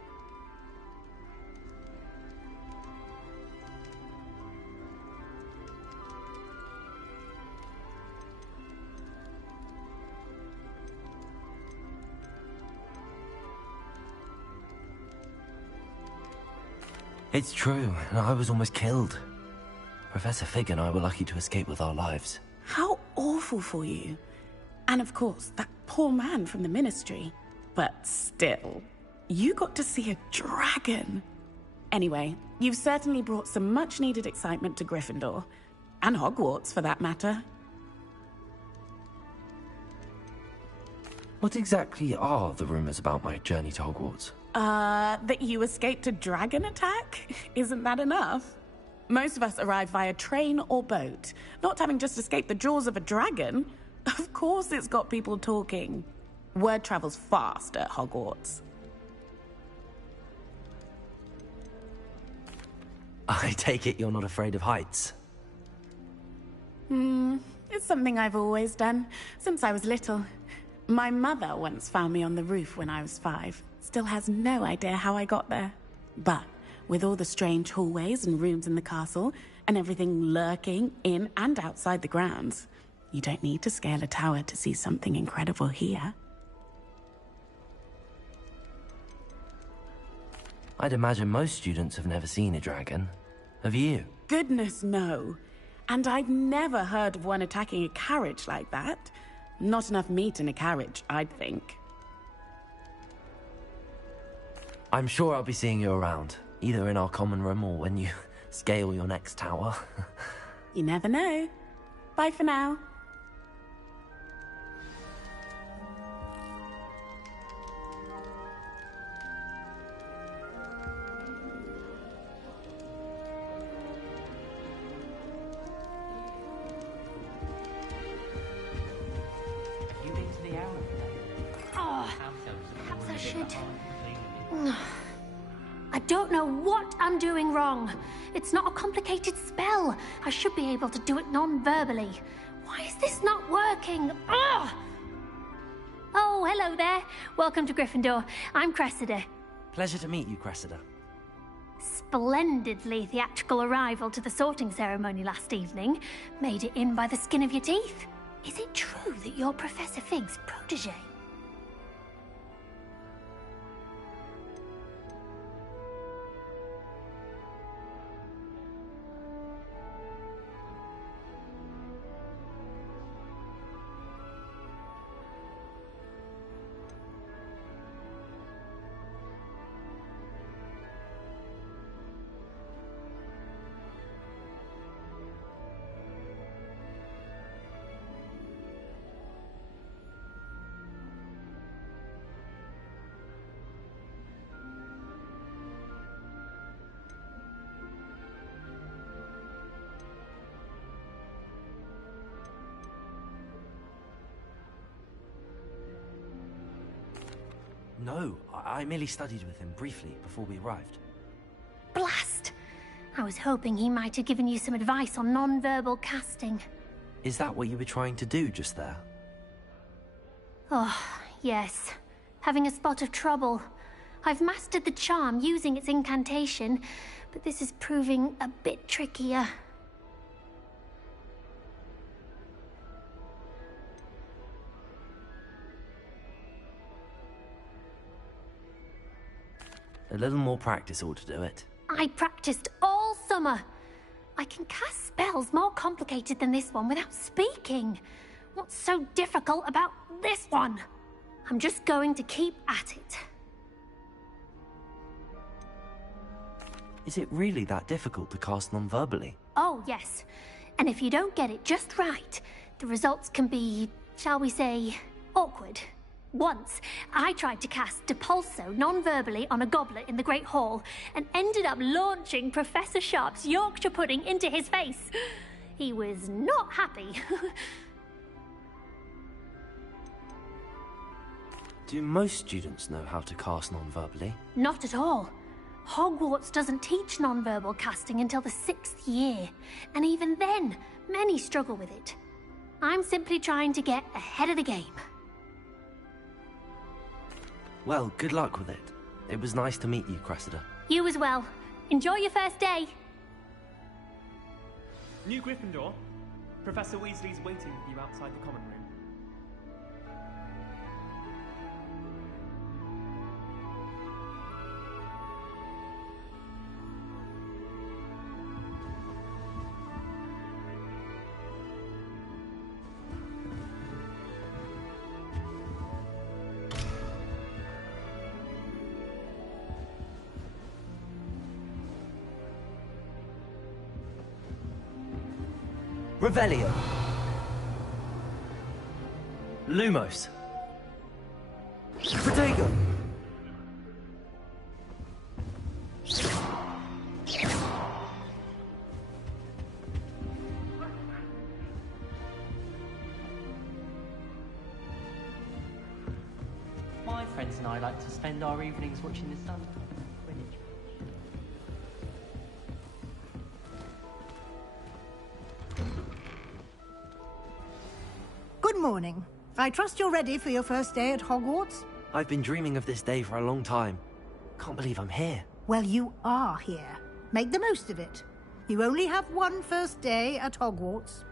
It's true, and I was almost killed. Professor Fig and I were lucky to escape with our lives. How awful for you. And of course, that poor man from the Ministry. But still, you got to see a dragon. Anyway, you've certainly brought some much-needed excitement to Gryffindor. And Hogwarts, for that matter. What exactly are the rumors about my journey to Hogwarts? That you escaped a dragon attack? Isn't that enough? Most of us arrive via train or boat, not having just escaped the jaws of a dragon. Of course it's got people talking. Word travels fast at Hogwarts. I take it you're not afraid of heights? It's something I've always done, since I was little. My mother once found me on the roof when I was 5. Still has no idea how I got there. But with all the strange hallways and rooms in the castle, and everything lurking in and outside the grounds, you don't need to scale a tower to see something incredible here. I'd imagine most students have never seen a dragon. Have you? Goodness, no. And I've never heard of one attacking a carriage like that. Not enough meat in a carriage, I'd think. I'm sure I'll be seeing you around, either in our common room or when you scale your next tower. You never know. Bye for now. You been to the owl? Oh, perhaps I should. I don't know what I'm doing wrong. It's not a complicated spell. I should be able to do it non-verbally. Why is this not working? Ugh! Oh, hello there. Welcome to Gryffindor. I'm Cressida. Pleasure to meet you, Cressida. Splendidly theatrical arrival to the sorting ceremony last evening. Made it in by the skin of your teeth. Is it true that you're Professor Fig's protege? No, I merely studied with him briefly before we arrived. Blast! I was hoping he might have given you some advice on non-verbal casting. Is that what you were trying to do just there? Oh, yes. Having a spot of trouble. I've mastered the charm using its incantation, but this is proving a bit trickier. A little more practice ought to do it. I practiced all summer. I can cast spells more complicated than this one without speaking. What's so difficult about this one? I'm just going to keep at it. Is it really that difficult to cast non-verbally? Oh, yes. And if you don't get it just right, the results can be, shall we say, awkward. Once, I tried to cast Depulso non-verbally on a goblet in the Great Hall and ended up launching Professor Sharp's Yorkshire pudding into his face. He was not happy. Do most students know how to cast non-verbally? Not at all. Hogwarts doesn't teach non-verbal casting until the 6th year, and even then, many struggle with it. I'm simply trying to get ahead of the game. Well, good luck with it. It was nice to meet you, Cressida. You as well. Enjoy your first day. New Gryffindor. Professor Weasley's waiting for you outside the common room. Revelio. Lumos. Protego. My friends and I like to spend our evenings watching the sun. Good morning. I trust you're ready for your first day at Hogwarts? I've been dreaming of this day for a long time. Can't believe I'm here. Well, you are here. Make the most of it. You only have one first day at Hogwarts.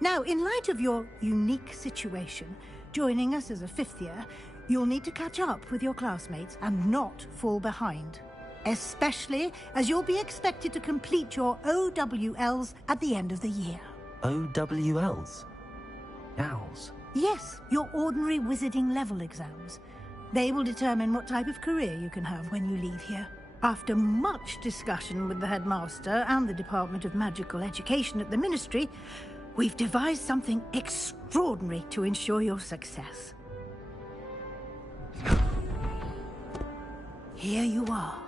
Now, in light of your unique situation, joining us as a 5th year, you'll need to catch up with your classmates and not fall behind. Especially as you'll be expected to complete your OWLs at the end of the year. OWLs? Owls? Yes, your ordinary wizarding level exams. They will determine what type of career you can have when you leave here. After much discussion with the headmaster and the Department of Magical Education at the Ministry, we've devised something extraordinary to ensure your success. Here you are.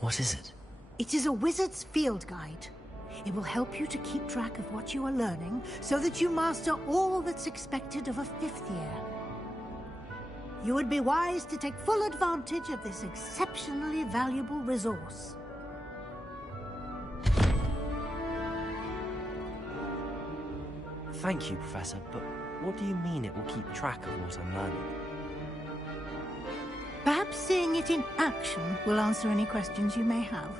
What is it? It is a wizard's field guide. It will help you to keep track of what you are learning so that you master all that's expected of a 5th year. You would be wise to take full advantage of this exceptionally valuable resource. Thank you, Professor, but what do you mean it will keep track of what I'm learning? Perhaps seeing it in action will answer any questions you may have.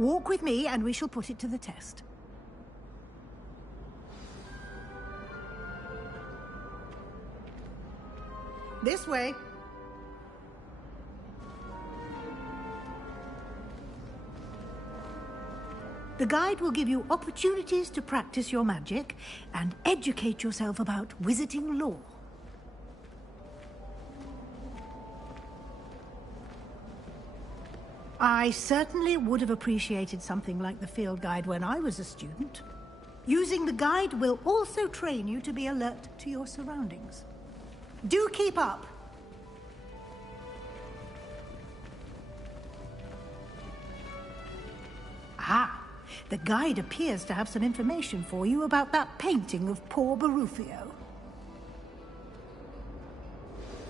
Walk with me and we shall put it to the test. This way. The guide will give you opportunities to practice your magic and educate yourself about wizarding lore. I certainly would have appreciated something like the field guide when I was a student. Using the guide will also train you to be alert to your surroundings. Do keep up! Aha! The guide appears to have some information for you about that painting of poor Barufio.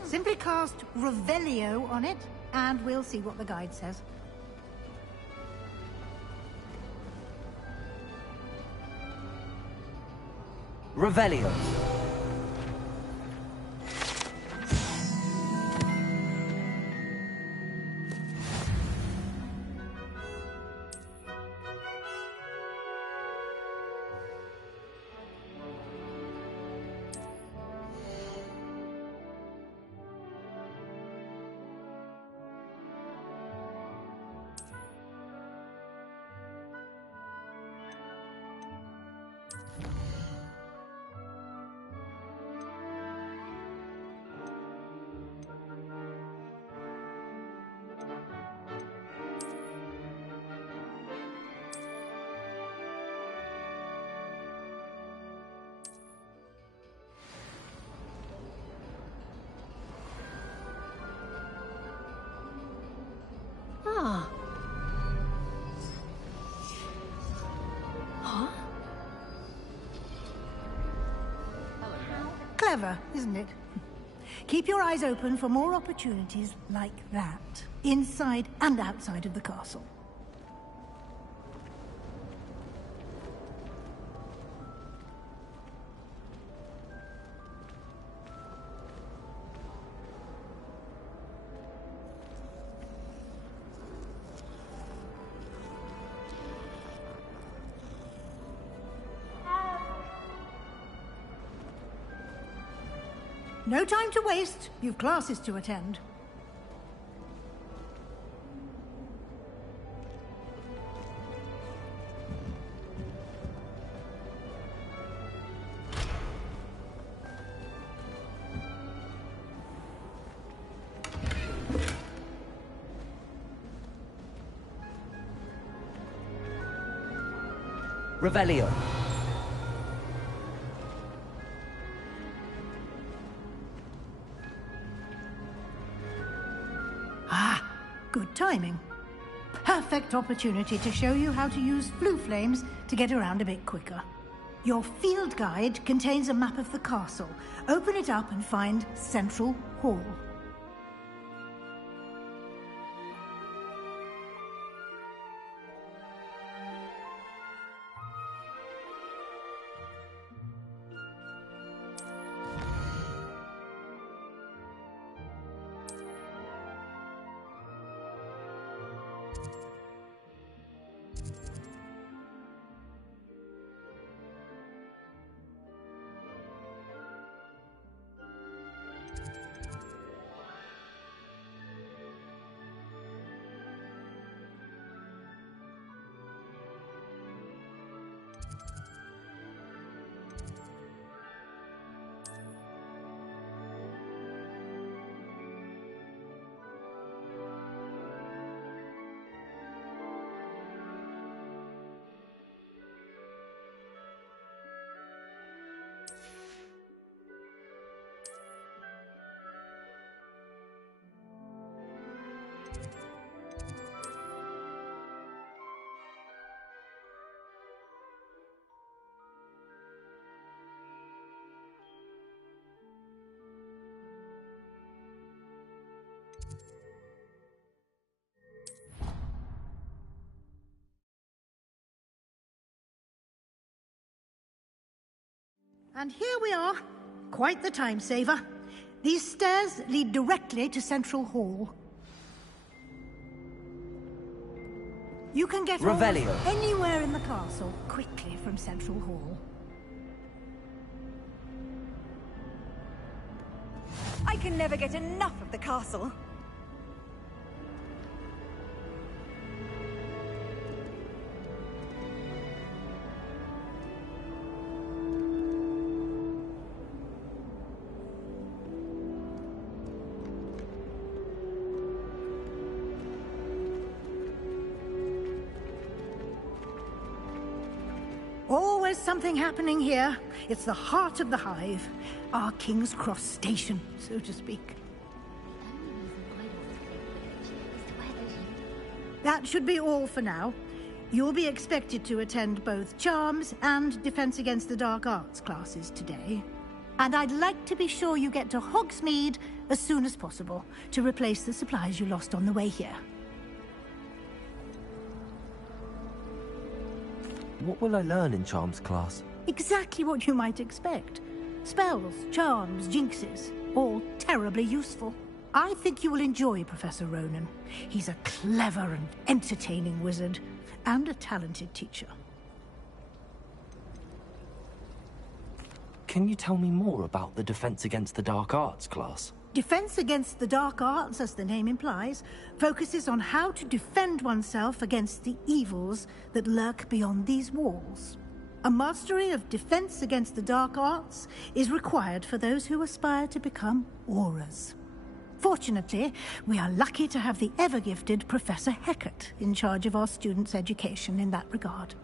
Simply cast Revelio on it, and we'll see what the guide says. Revelio. Ah. Huh? Clever, isn't it? Keep your eyes open for more opportunities like that, inside and outside of the castle. No time to waste. You've classes to attend. Revelio. Ah, good timing. Perfect opportunity to show you how to use flue flames to get around a bit quicker. Your field guide contains a map of the castle. Open it up and find Central Hall. And here we are. Quite the time saver. These stairs lead directly to Central Hall. You can get Revelio. anywhere in the castle quickly from Central Hall. I can never get enough of the castle. Always something happening here. It's the heart of the hive. Our King's Cross station, so to speak. That should be all for now. You'll be expected to attend both Charms and Defense Against the Dark Arts classes today. And I'd like to be sure you get to Hogsmeade as soon as possible to replace the supplies you lost on the way here. What will I learn in Charms class? Exactly what you might expect. Spells, charms, jinxes, all terribly useful. I think you will enjoy Professor Ronan. He's a clever and entertaining wizard, and a talented teacher. Can you tell me more about the Defense Against the Dark Arts class? Defense Against the Dark Arts, as the name implies, focuses on how to defend oneself against the evils that lurk beyond these walls. A mastery of Defense Against the Dark Arts is required for those who aspire to become Auras. Fortunately, we are lucky to have the ever-gifted Professor Hecat in charge of our students' education in that regard.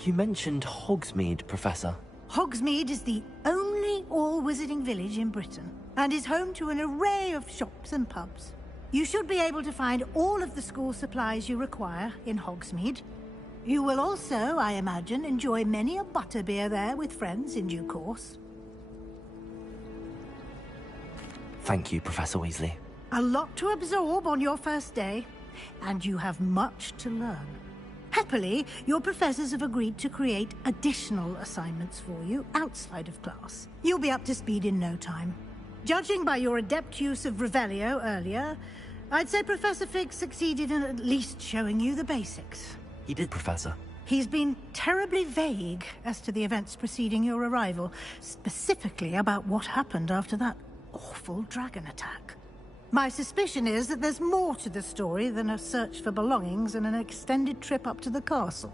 You mentioned Hogsmeade, Professor. Hogsmeade is the only all-wizarding village in Britain, and is home to an array of shops and pubs. You should be able to find all of the school supplies you require in Hogsmeade. You will also, I imagine, enjoy many a butterbeer there with friends in due course. Thank you, Professor Weasley. A lot to absorb on your first day, and you have much to learn. Happily, your professors have agreed to create additional assignments for you outside of class. You'll be up to speed in no time. Judging by your adept use of Revelio earlier, I'd say Professor Fig succeeded in at least showing you the basics. He did, Professor. He's been terribly vague as to the events preceding your arrival, specifically about what happened after that awful dragon attack. My suspicion is that there's more to the story than a search for belongings and an extended trip up to the castle.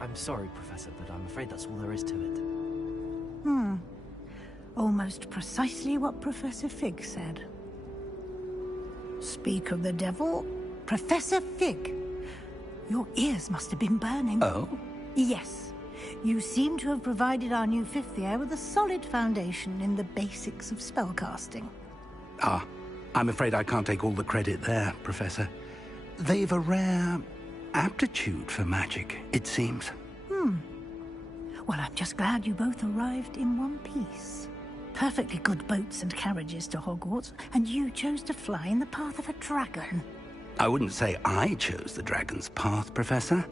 I'm sorry, Professor, but I'm afraid that's all there is to it. Almost precisely what Professor Fig said. Speak of the devil, Professor Fig. Your ears must have been burning. Oh? Yes. You seem to have provided our new fifth year with a solid foundation in the basics of spellcasting. Ah, I'm afraid I can't take all the credit there, Professor. They've a rare aptitude for magic, it seems. Well, I'm just glad you both arrived in one piece. Perfectly good boats and carriages to Hogwarts, and you chose to fly in the path of a dragon. I wouldn't say I chose the dragon's path, Professor.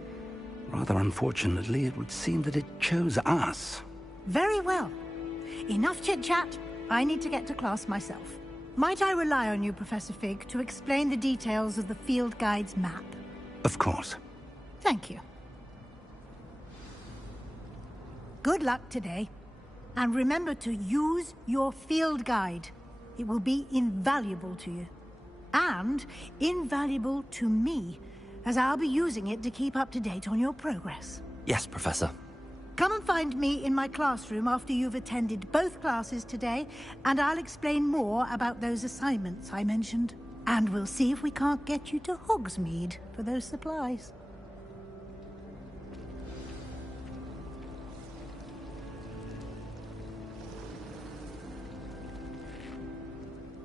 Rather unfortunately, it would seem that it chose us. Very well. Enough chit-chat. I need to get to class myself. Might I rely on you, Professor Fig, to explain the details of the field guide's map? Of course. Thank you. Good luck today. And remember to use your field guide. It will be invaluable to you. And invaluable to me, as I'll be using it to keep up to date on your progress. Yes, Professor. Come and find me in my classroom after you've attended both classes today, and I'll explain more about those assignments I mentioned. And we'll see if we can't get you to Hogsmeade for those supplies.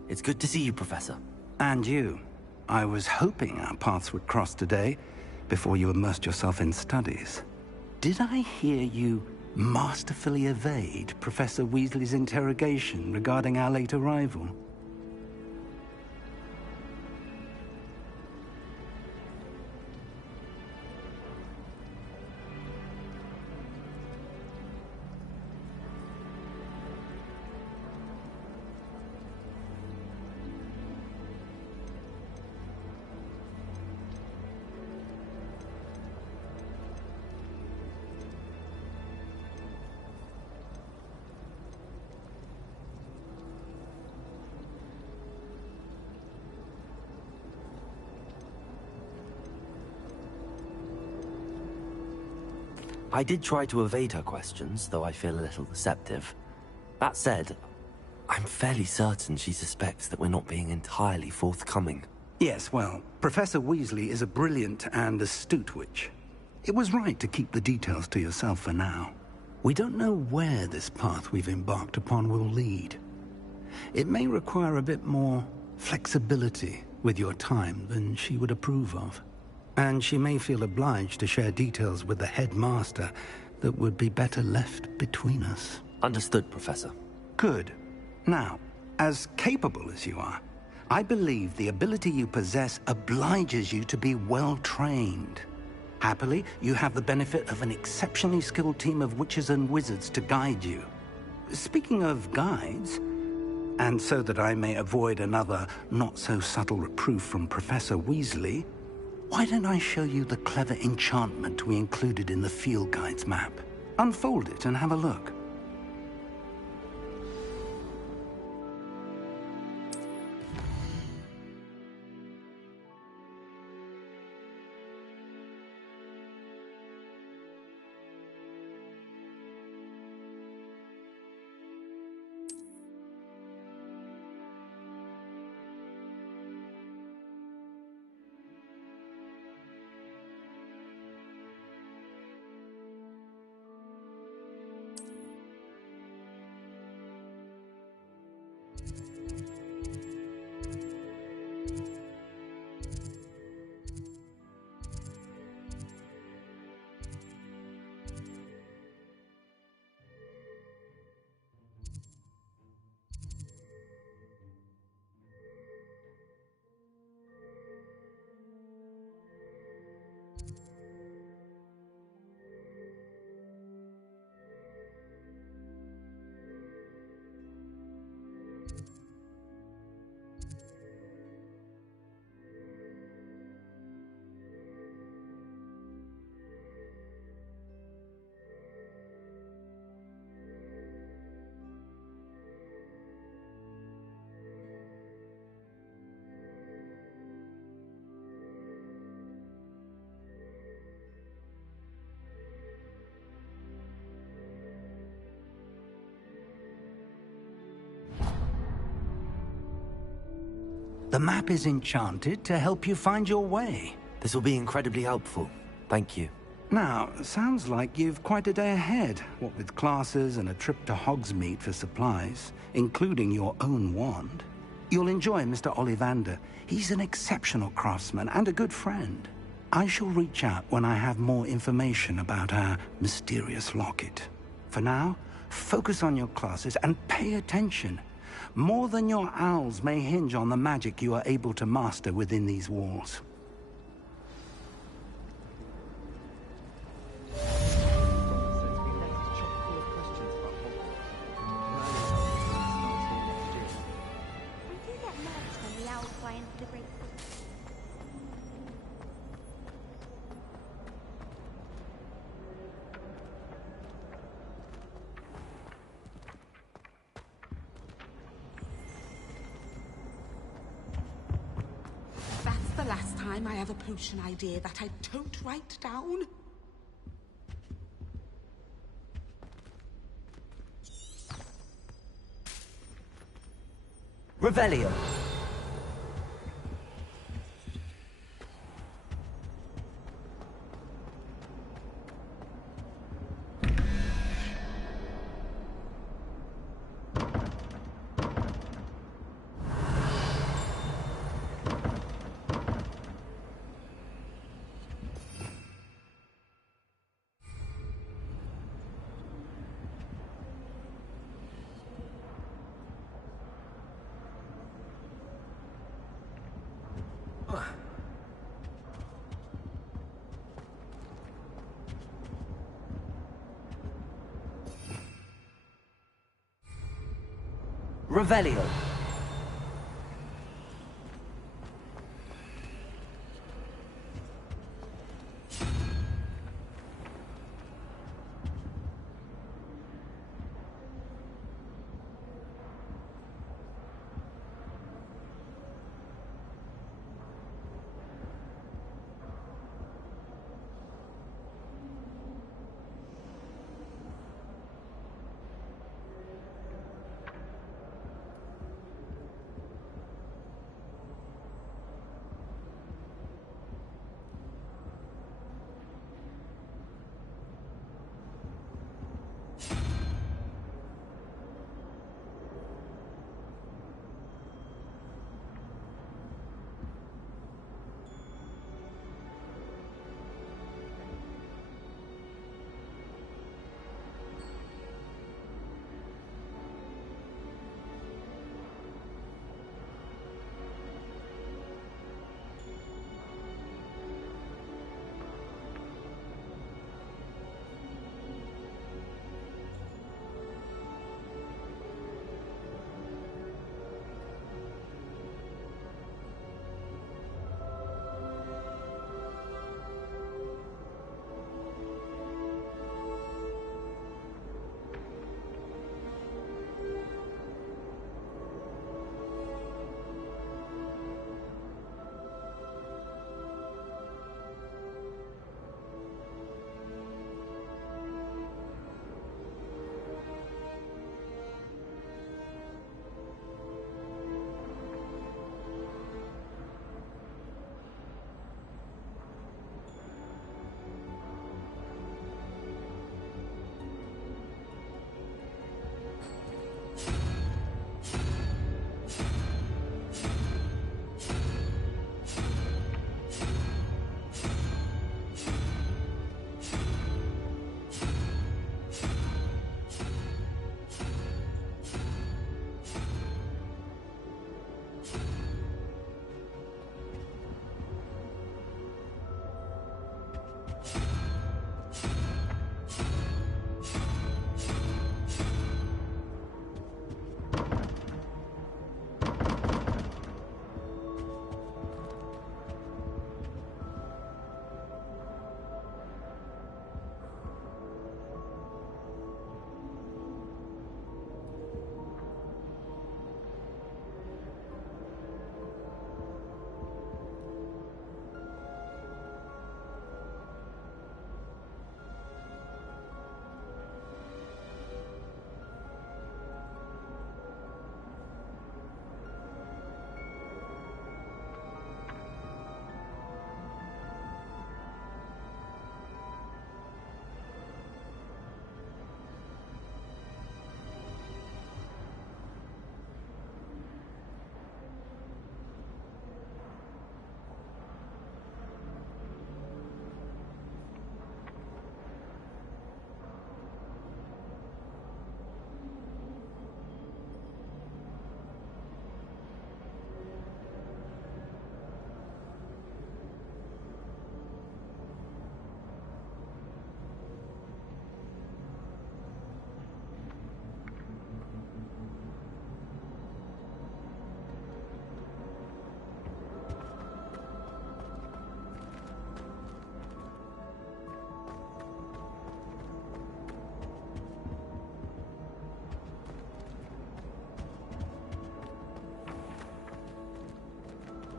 It's good to see you, Professor. And you. I was hoping our paths would cross today, before you immersed yourself in studies. Did I hear you masterfully evade Professor Weasley's interrogation regarding our late arrival? I did try to evade her questions, though I feel a little deceptive. That said, I'm fairly certain she suspects that we're not being entirely forthcoming. Yes, well, Professor Weasley is a brilliant and astute witch. It was right to keep the details to yourself for now. We don't know where this path we've embarked upon will lead. It may require a bit more flexibility with your time than she would approve of. And she may feel obliged to share details with the headmaster that would be better left between us. Understood, Professor. Good. Now, as capable as you are, I believe the ability you possess obliges you to be well-trained. Happily, you have the benefit of an exceptionally skilled team of witches and wizards to guide you. Speaking of guides, and so that I may avoid another not-so-subtle reproof from Professor Weasley, why don't I show you the clever enchantment we included in the field guide's map? Unfold it and have a look. The map is enchanted to help you find your way. This will be incredibly helpful. Thank you. Now, sounds like you've quite a day ahead, what with classes and a trip to Hogsmeade for supplies, including your own wand. You'll enjoy Mr. Ollivander. He's an exceptional craftsman and a good friend. I shall reach out when I have more information about our mysterious locket. For now, focus on your classes and pay attention. More than your owls may hinge on the magic you are able to master within these walls. The last time I have a potion idea that I don't write down. Revelio. Revelio.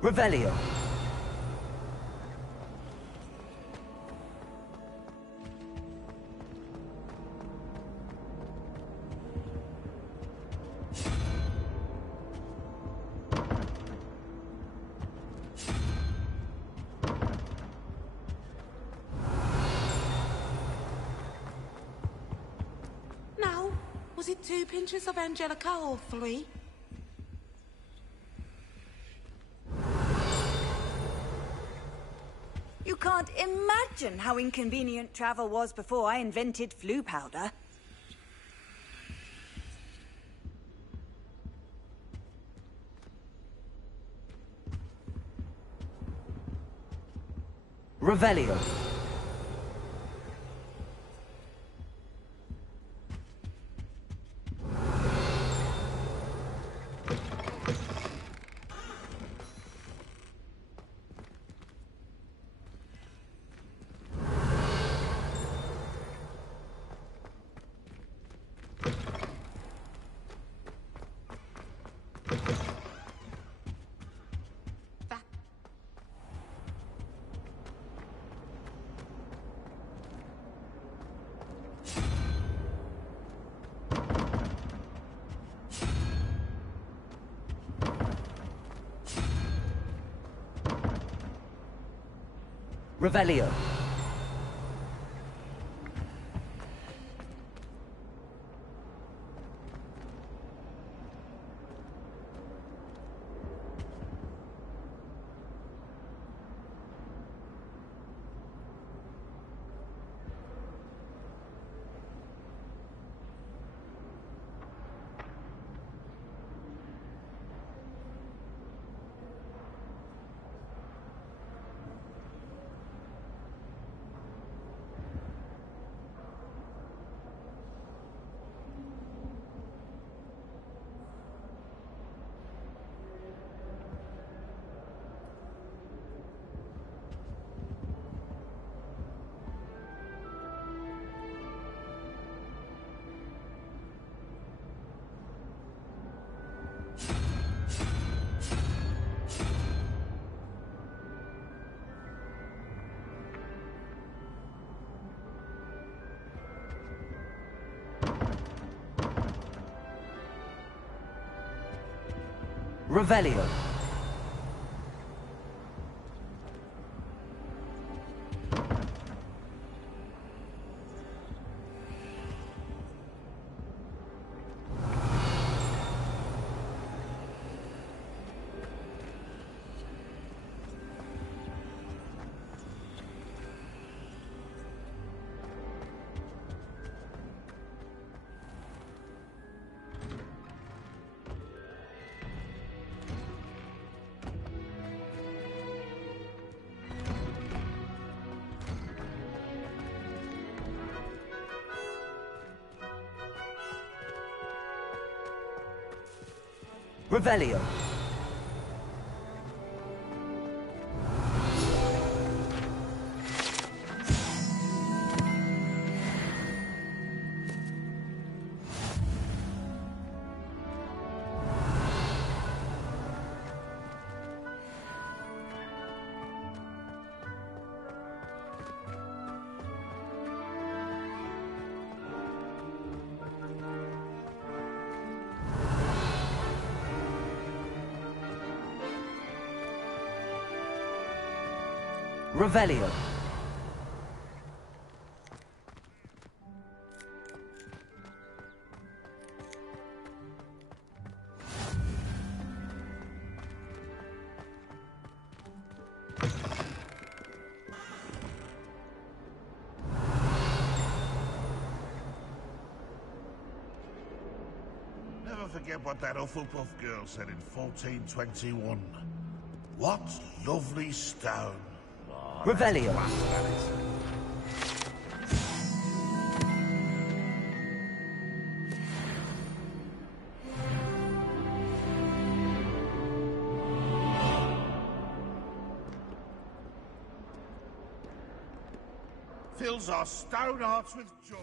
Revelio. Now, was it 2 pinches of Angelica or 3? You can't imagine how inconvenient travel was before I invented flu powder. Revelio. Revelio. Revelio. Revelio. Revelio. Never forget what that Hufflepuff girl said in 1421. What lovely stone. Oh, Revelio. Fills our stone hearts with joy.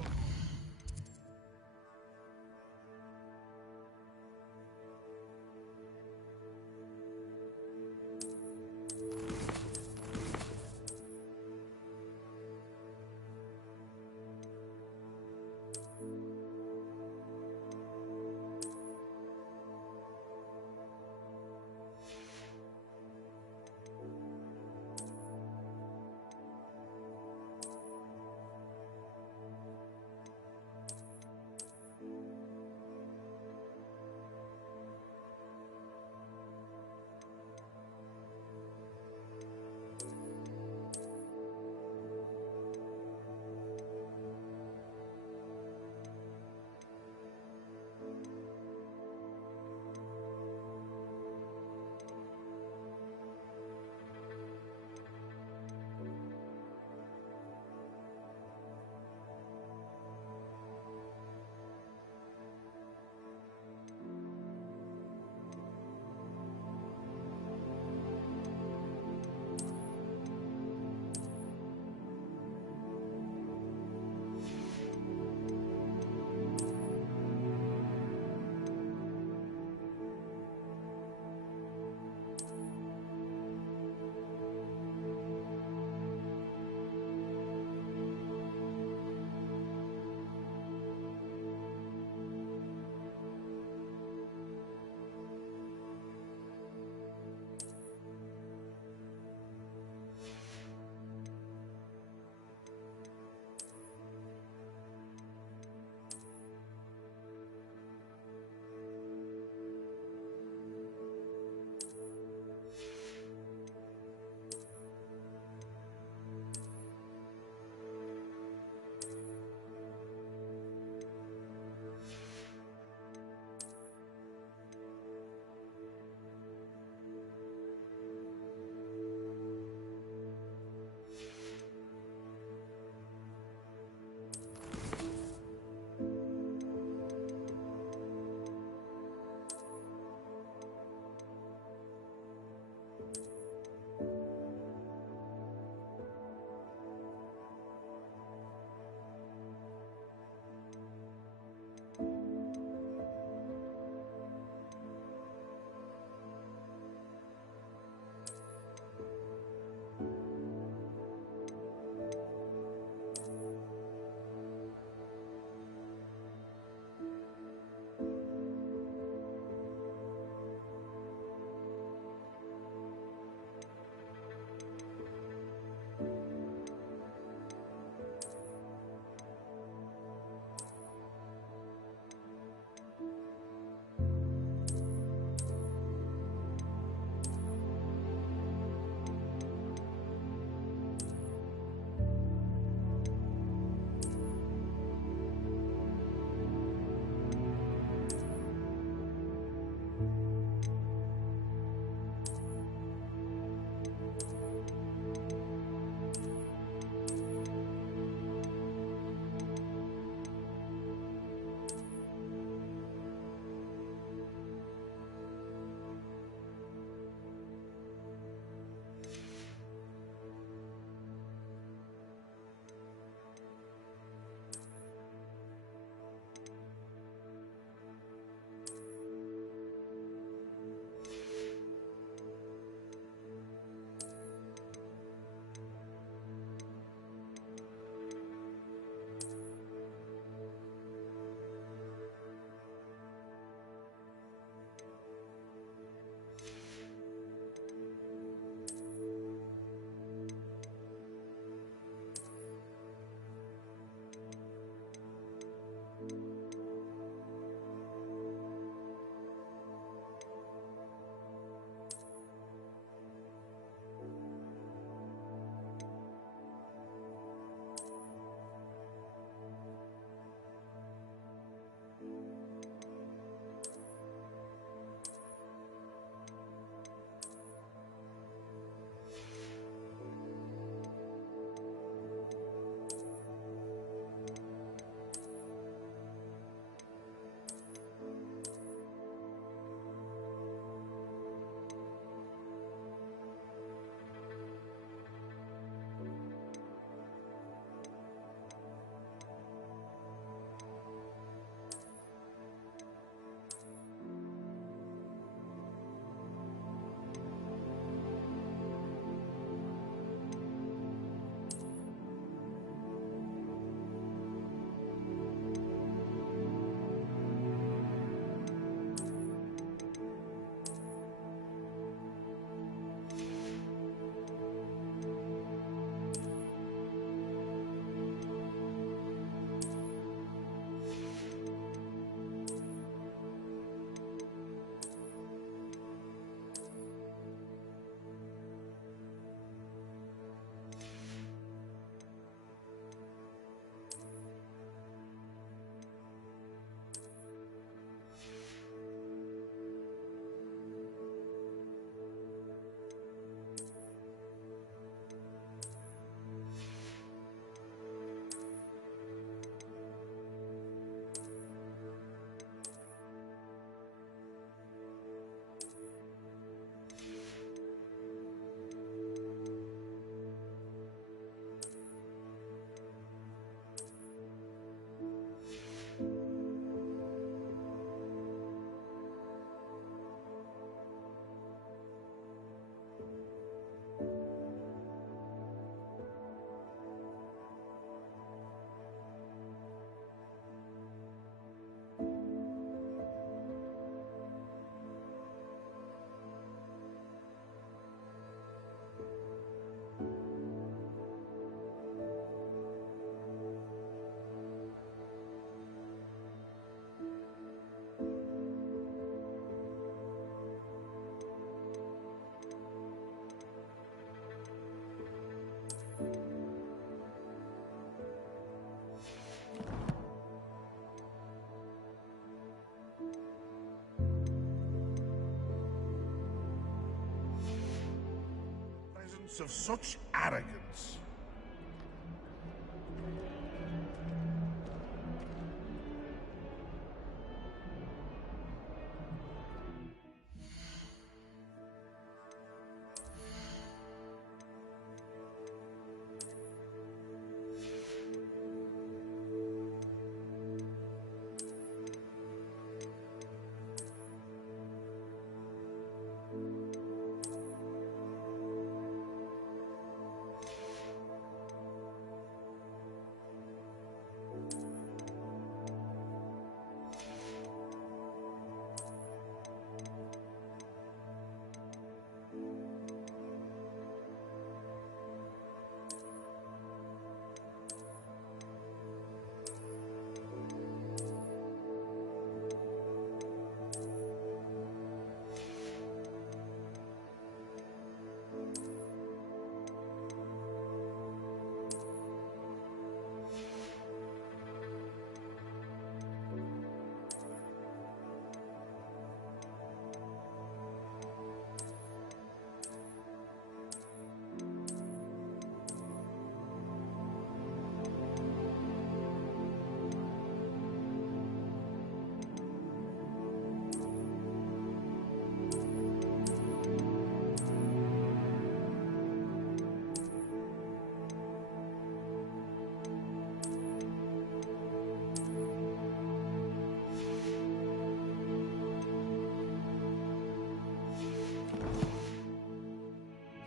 Students of such arrogance.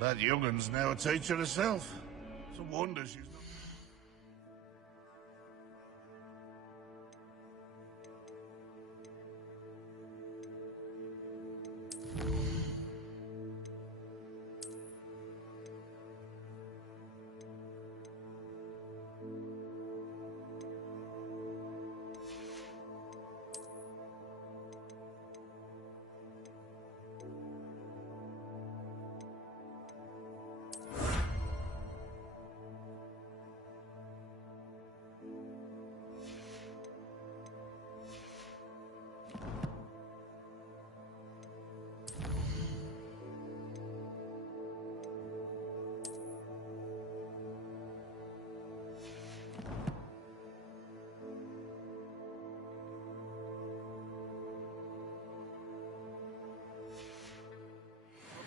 That young'un's now a teacher herself. It's a wonder she's not...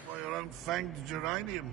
By your own fanged geranium.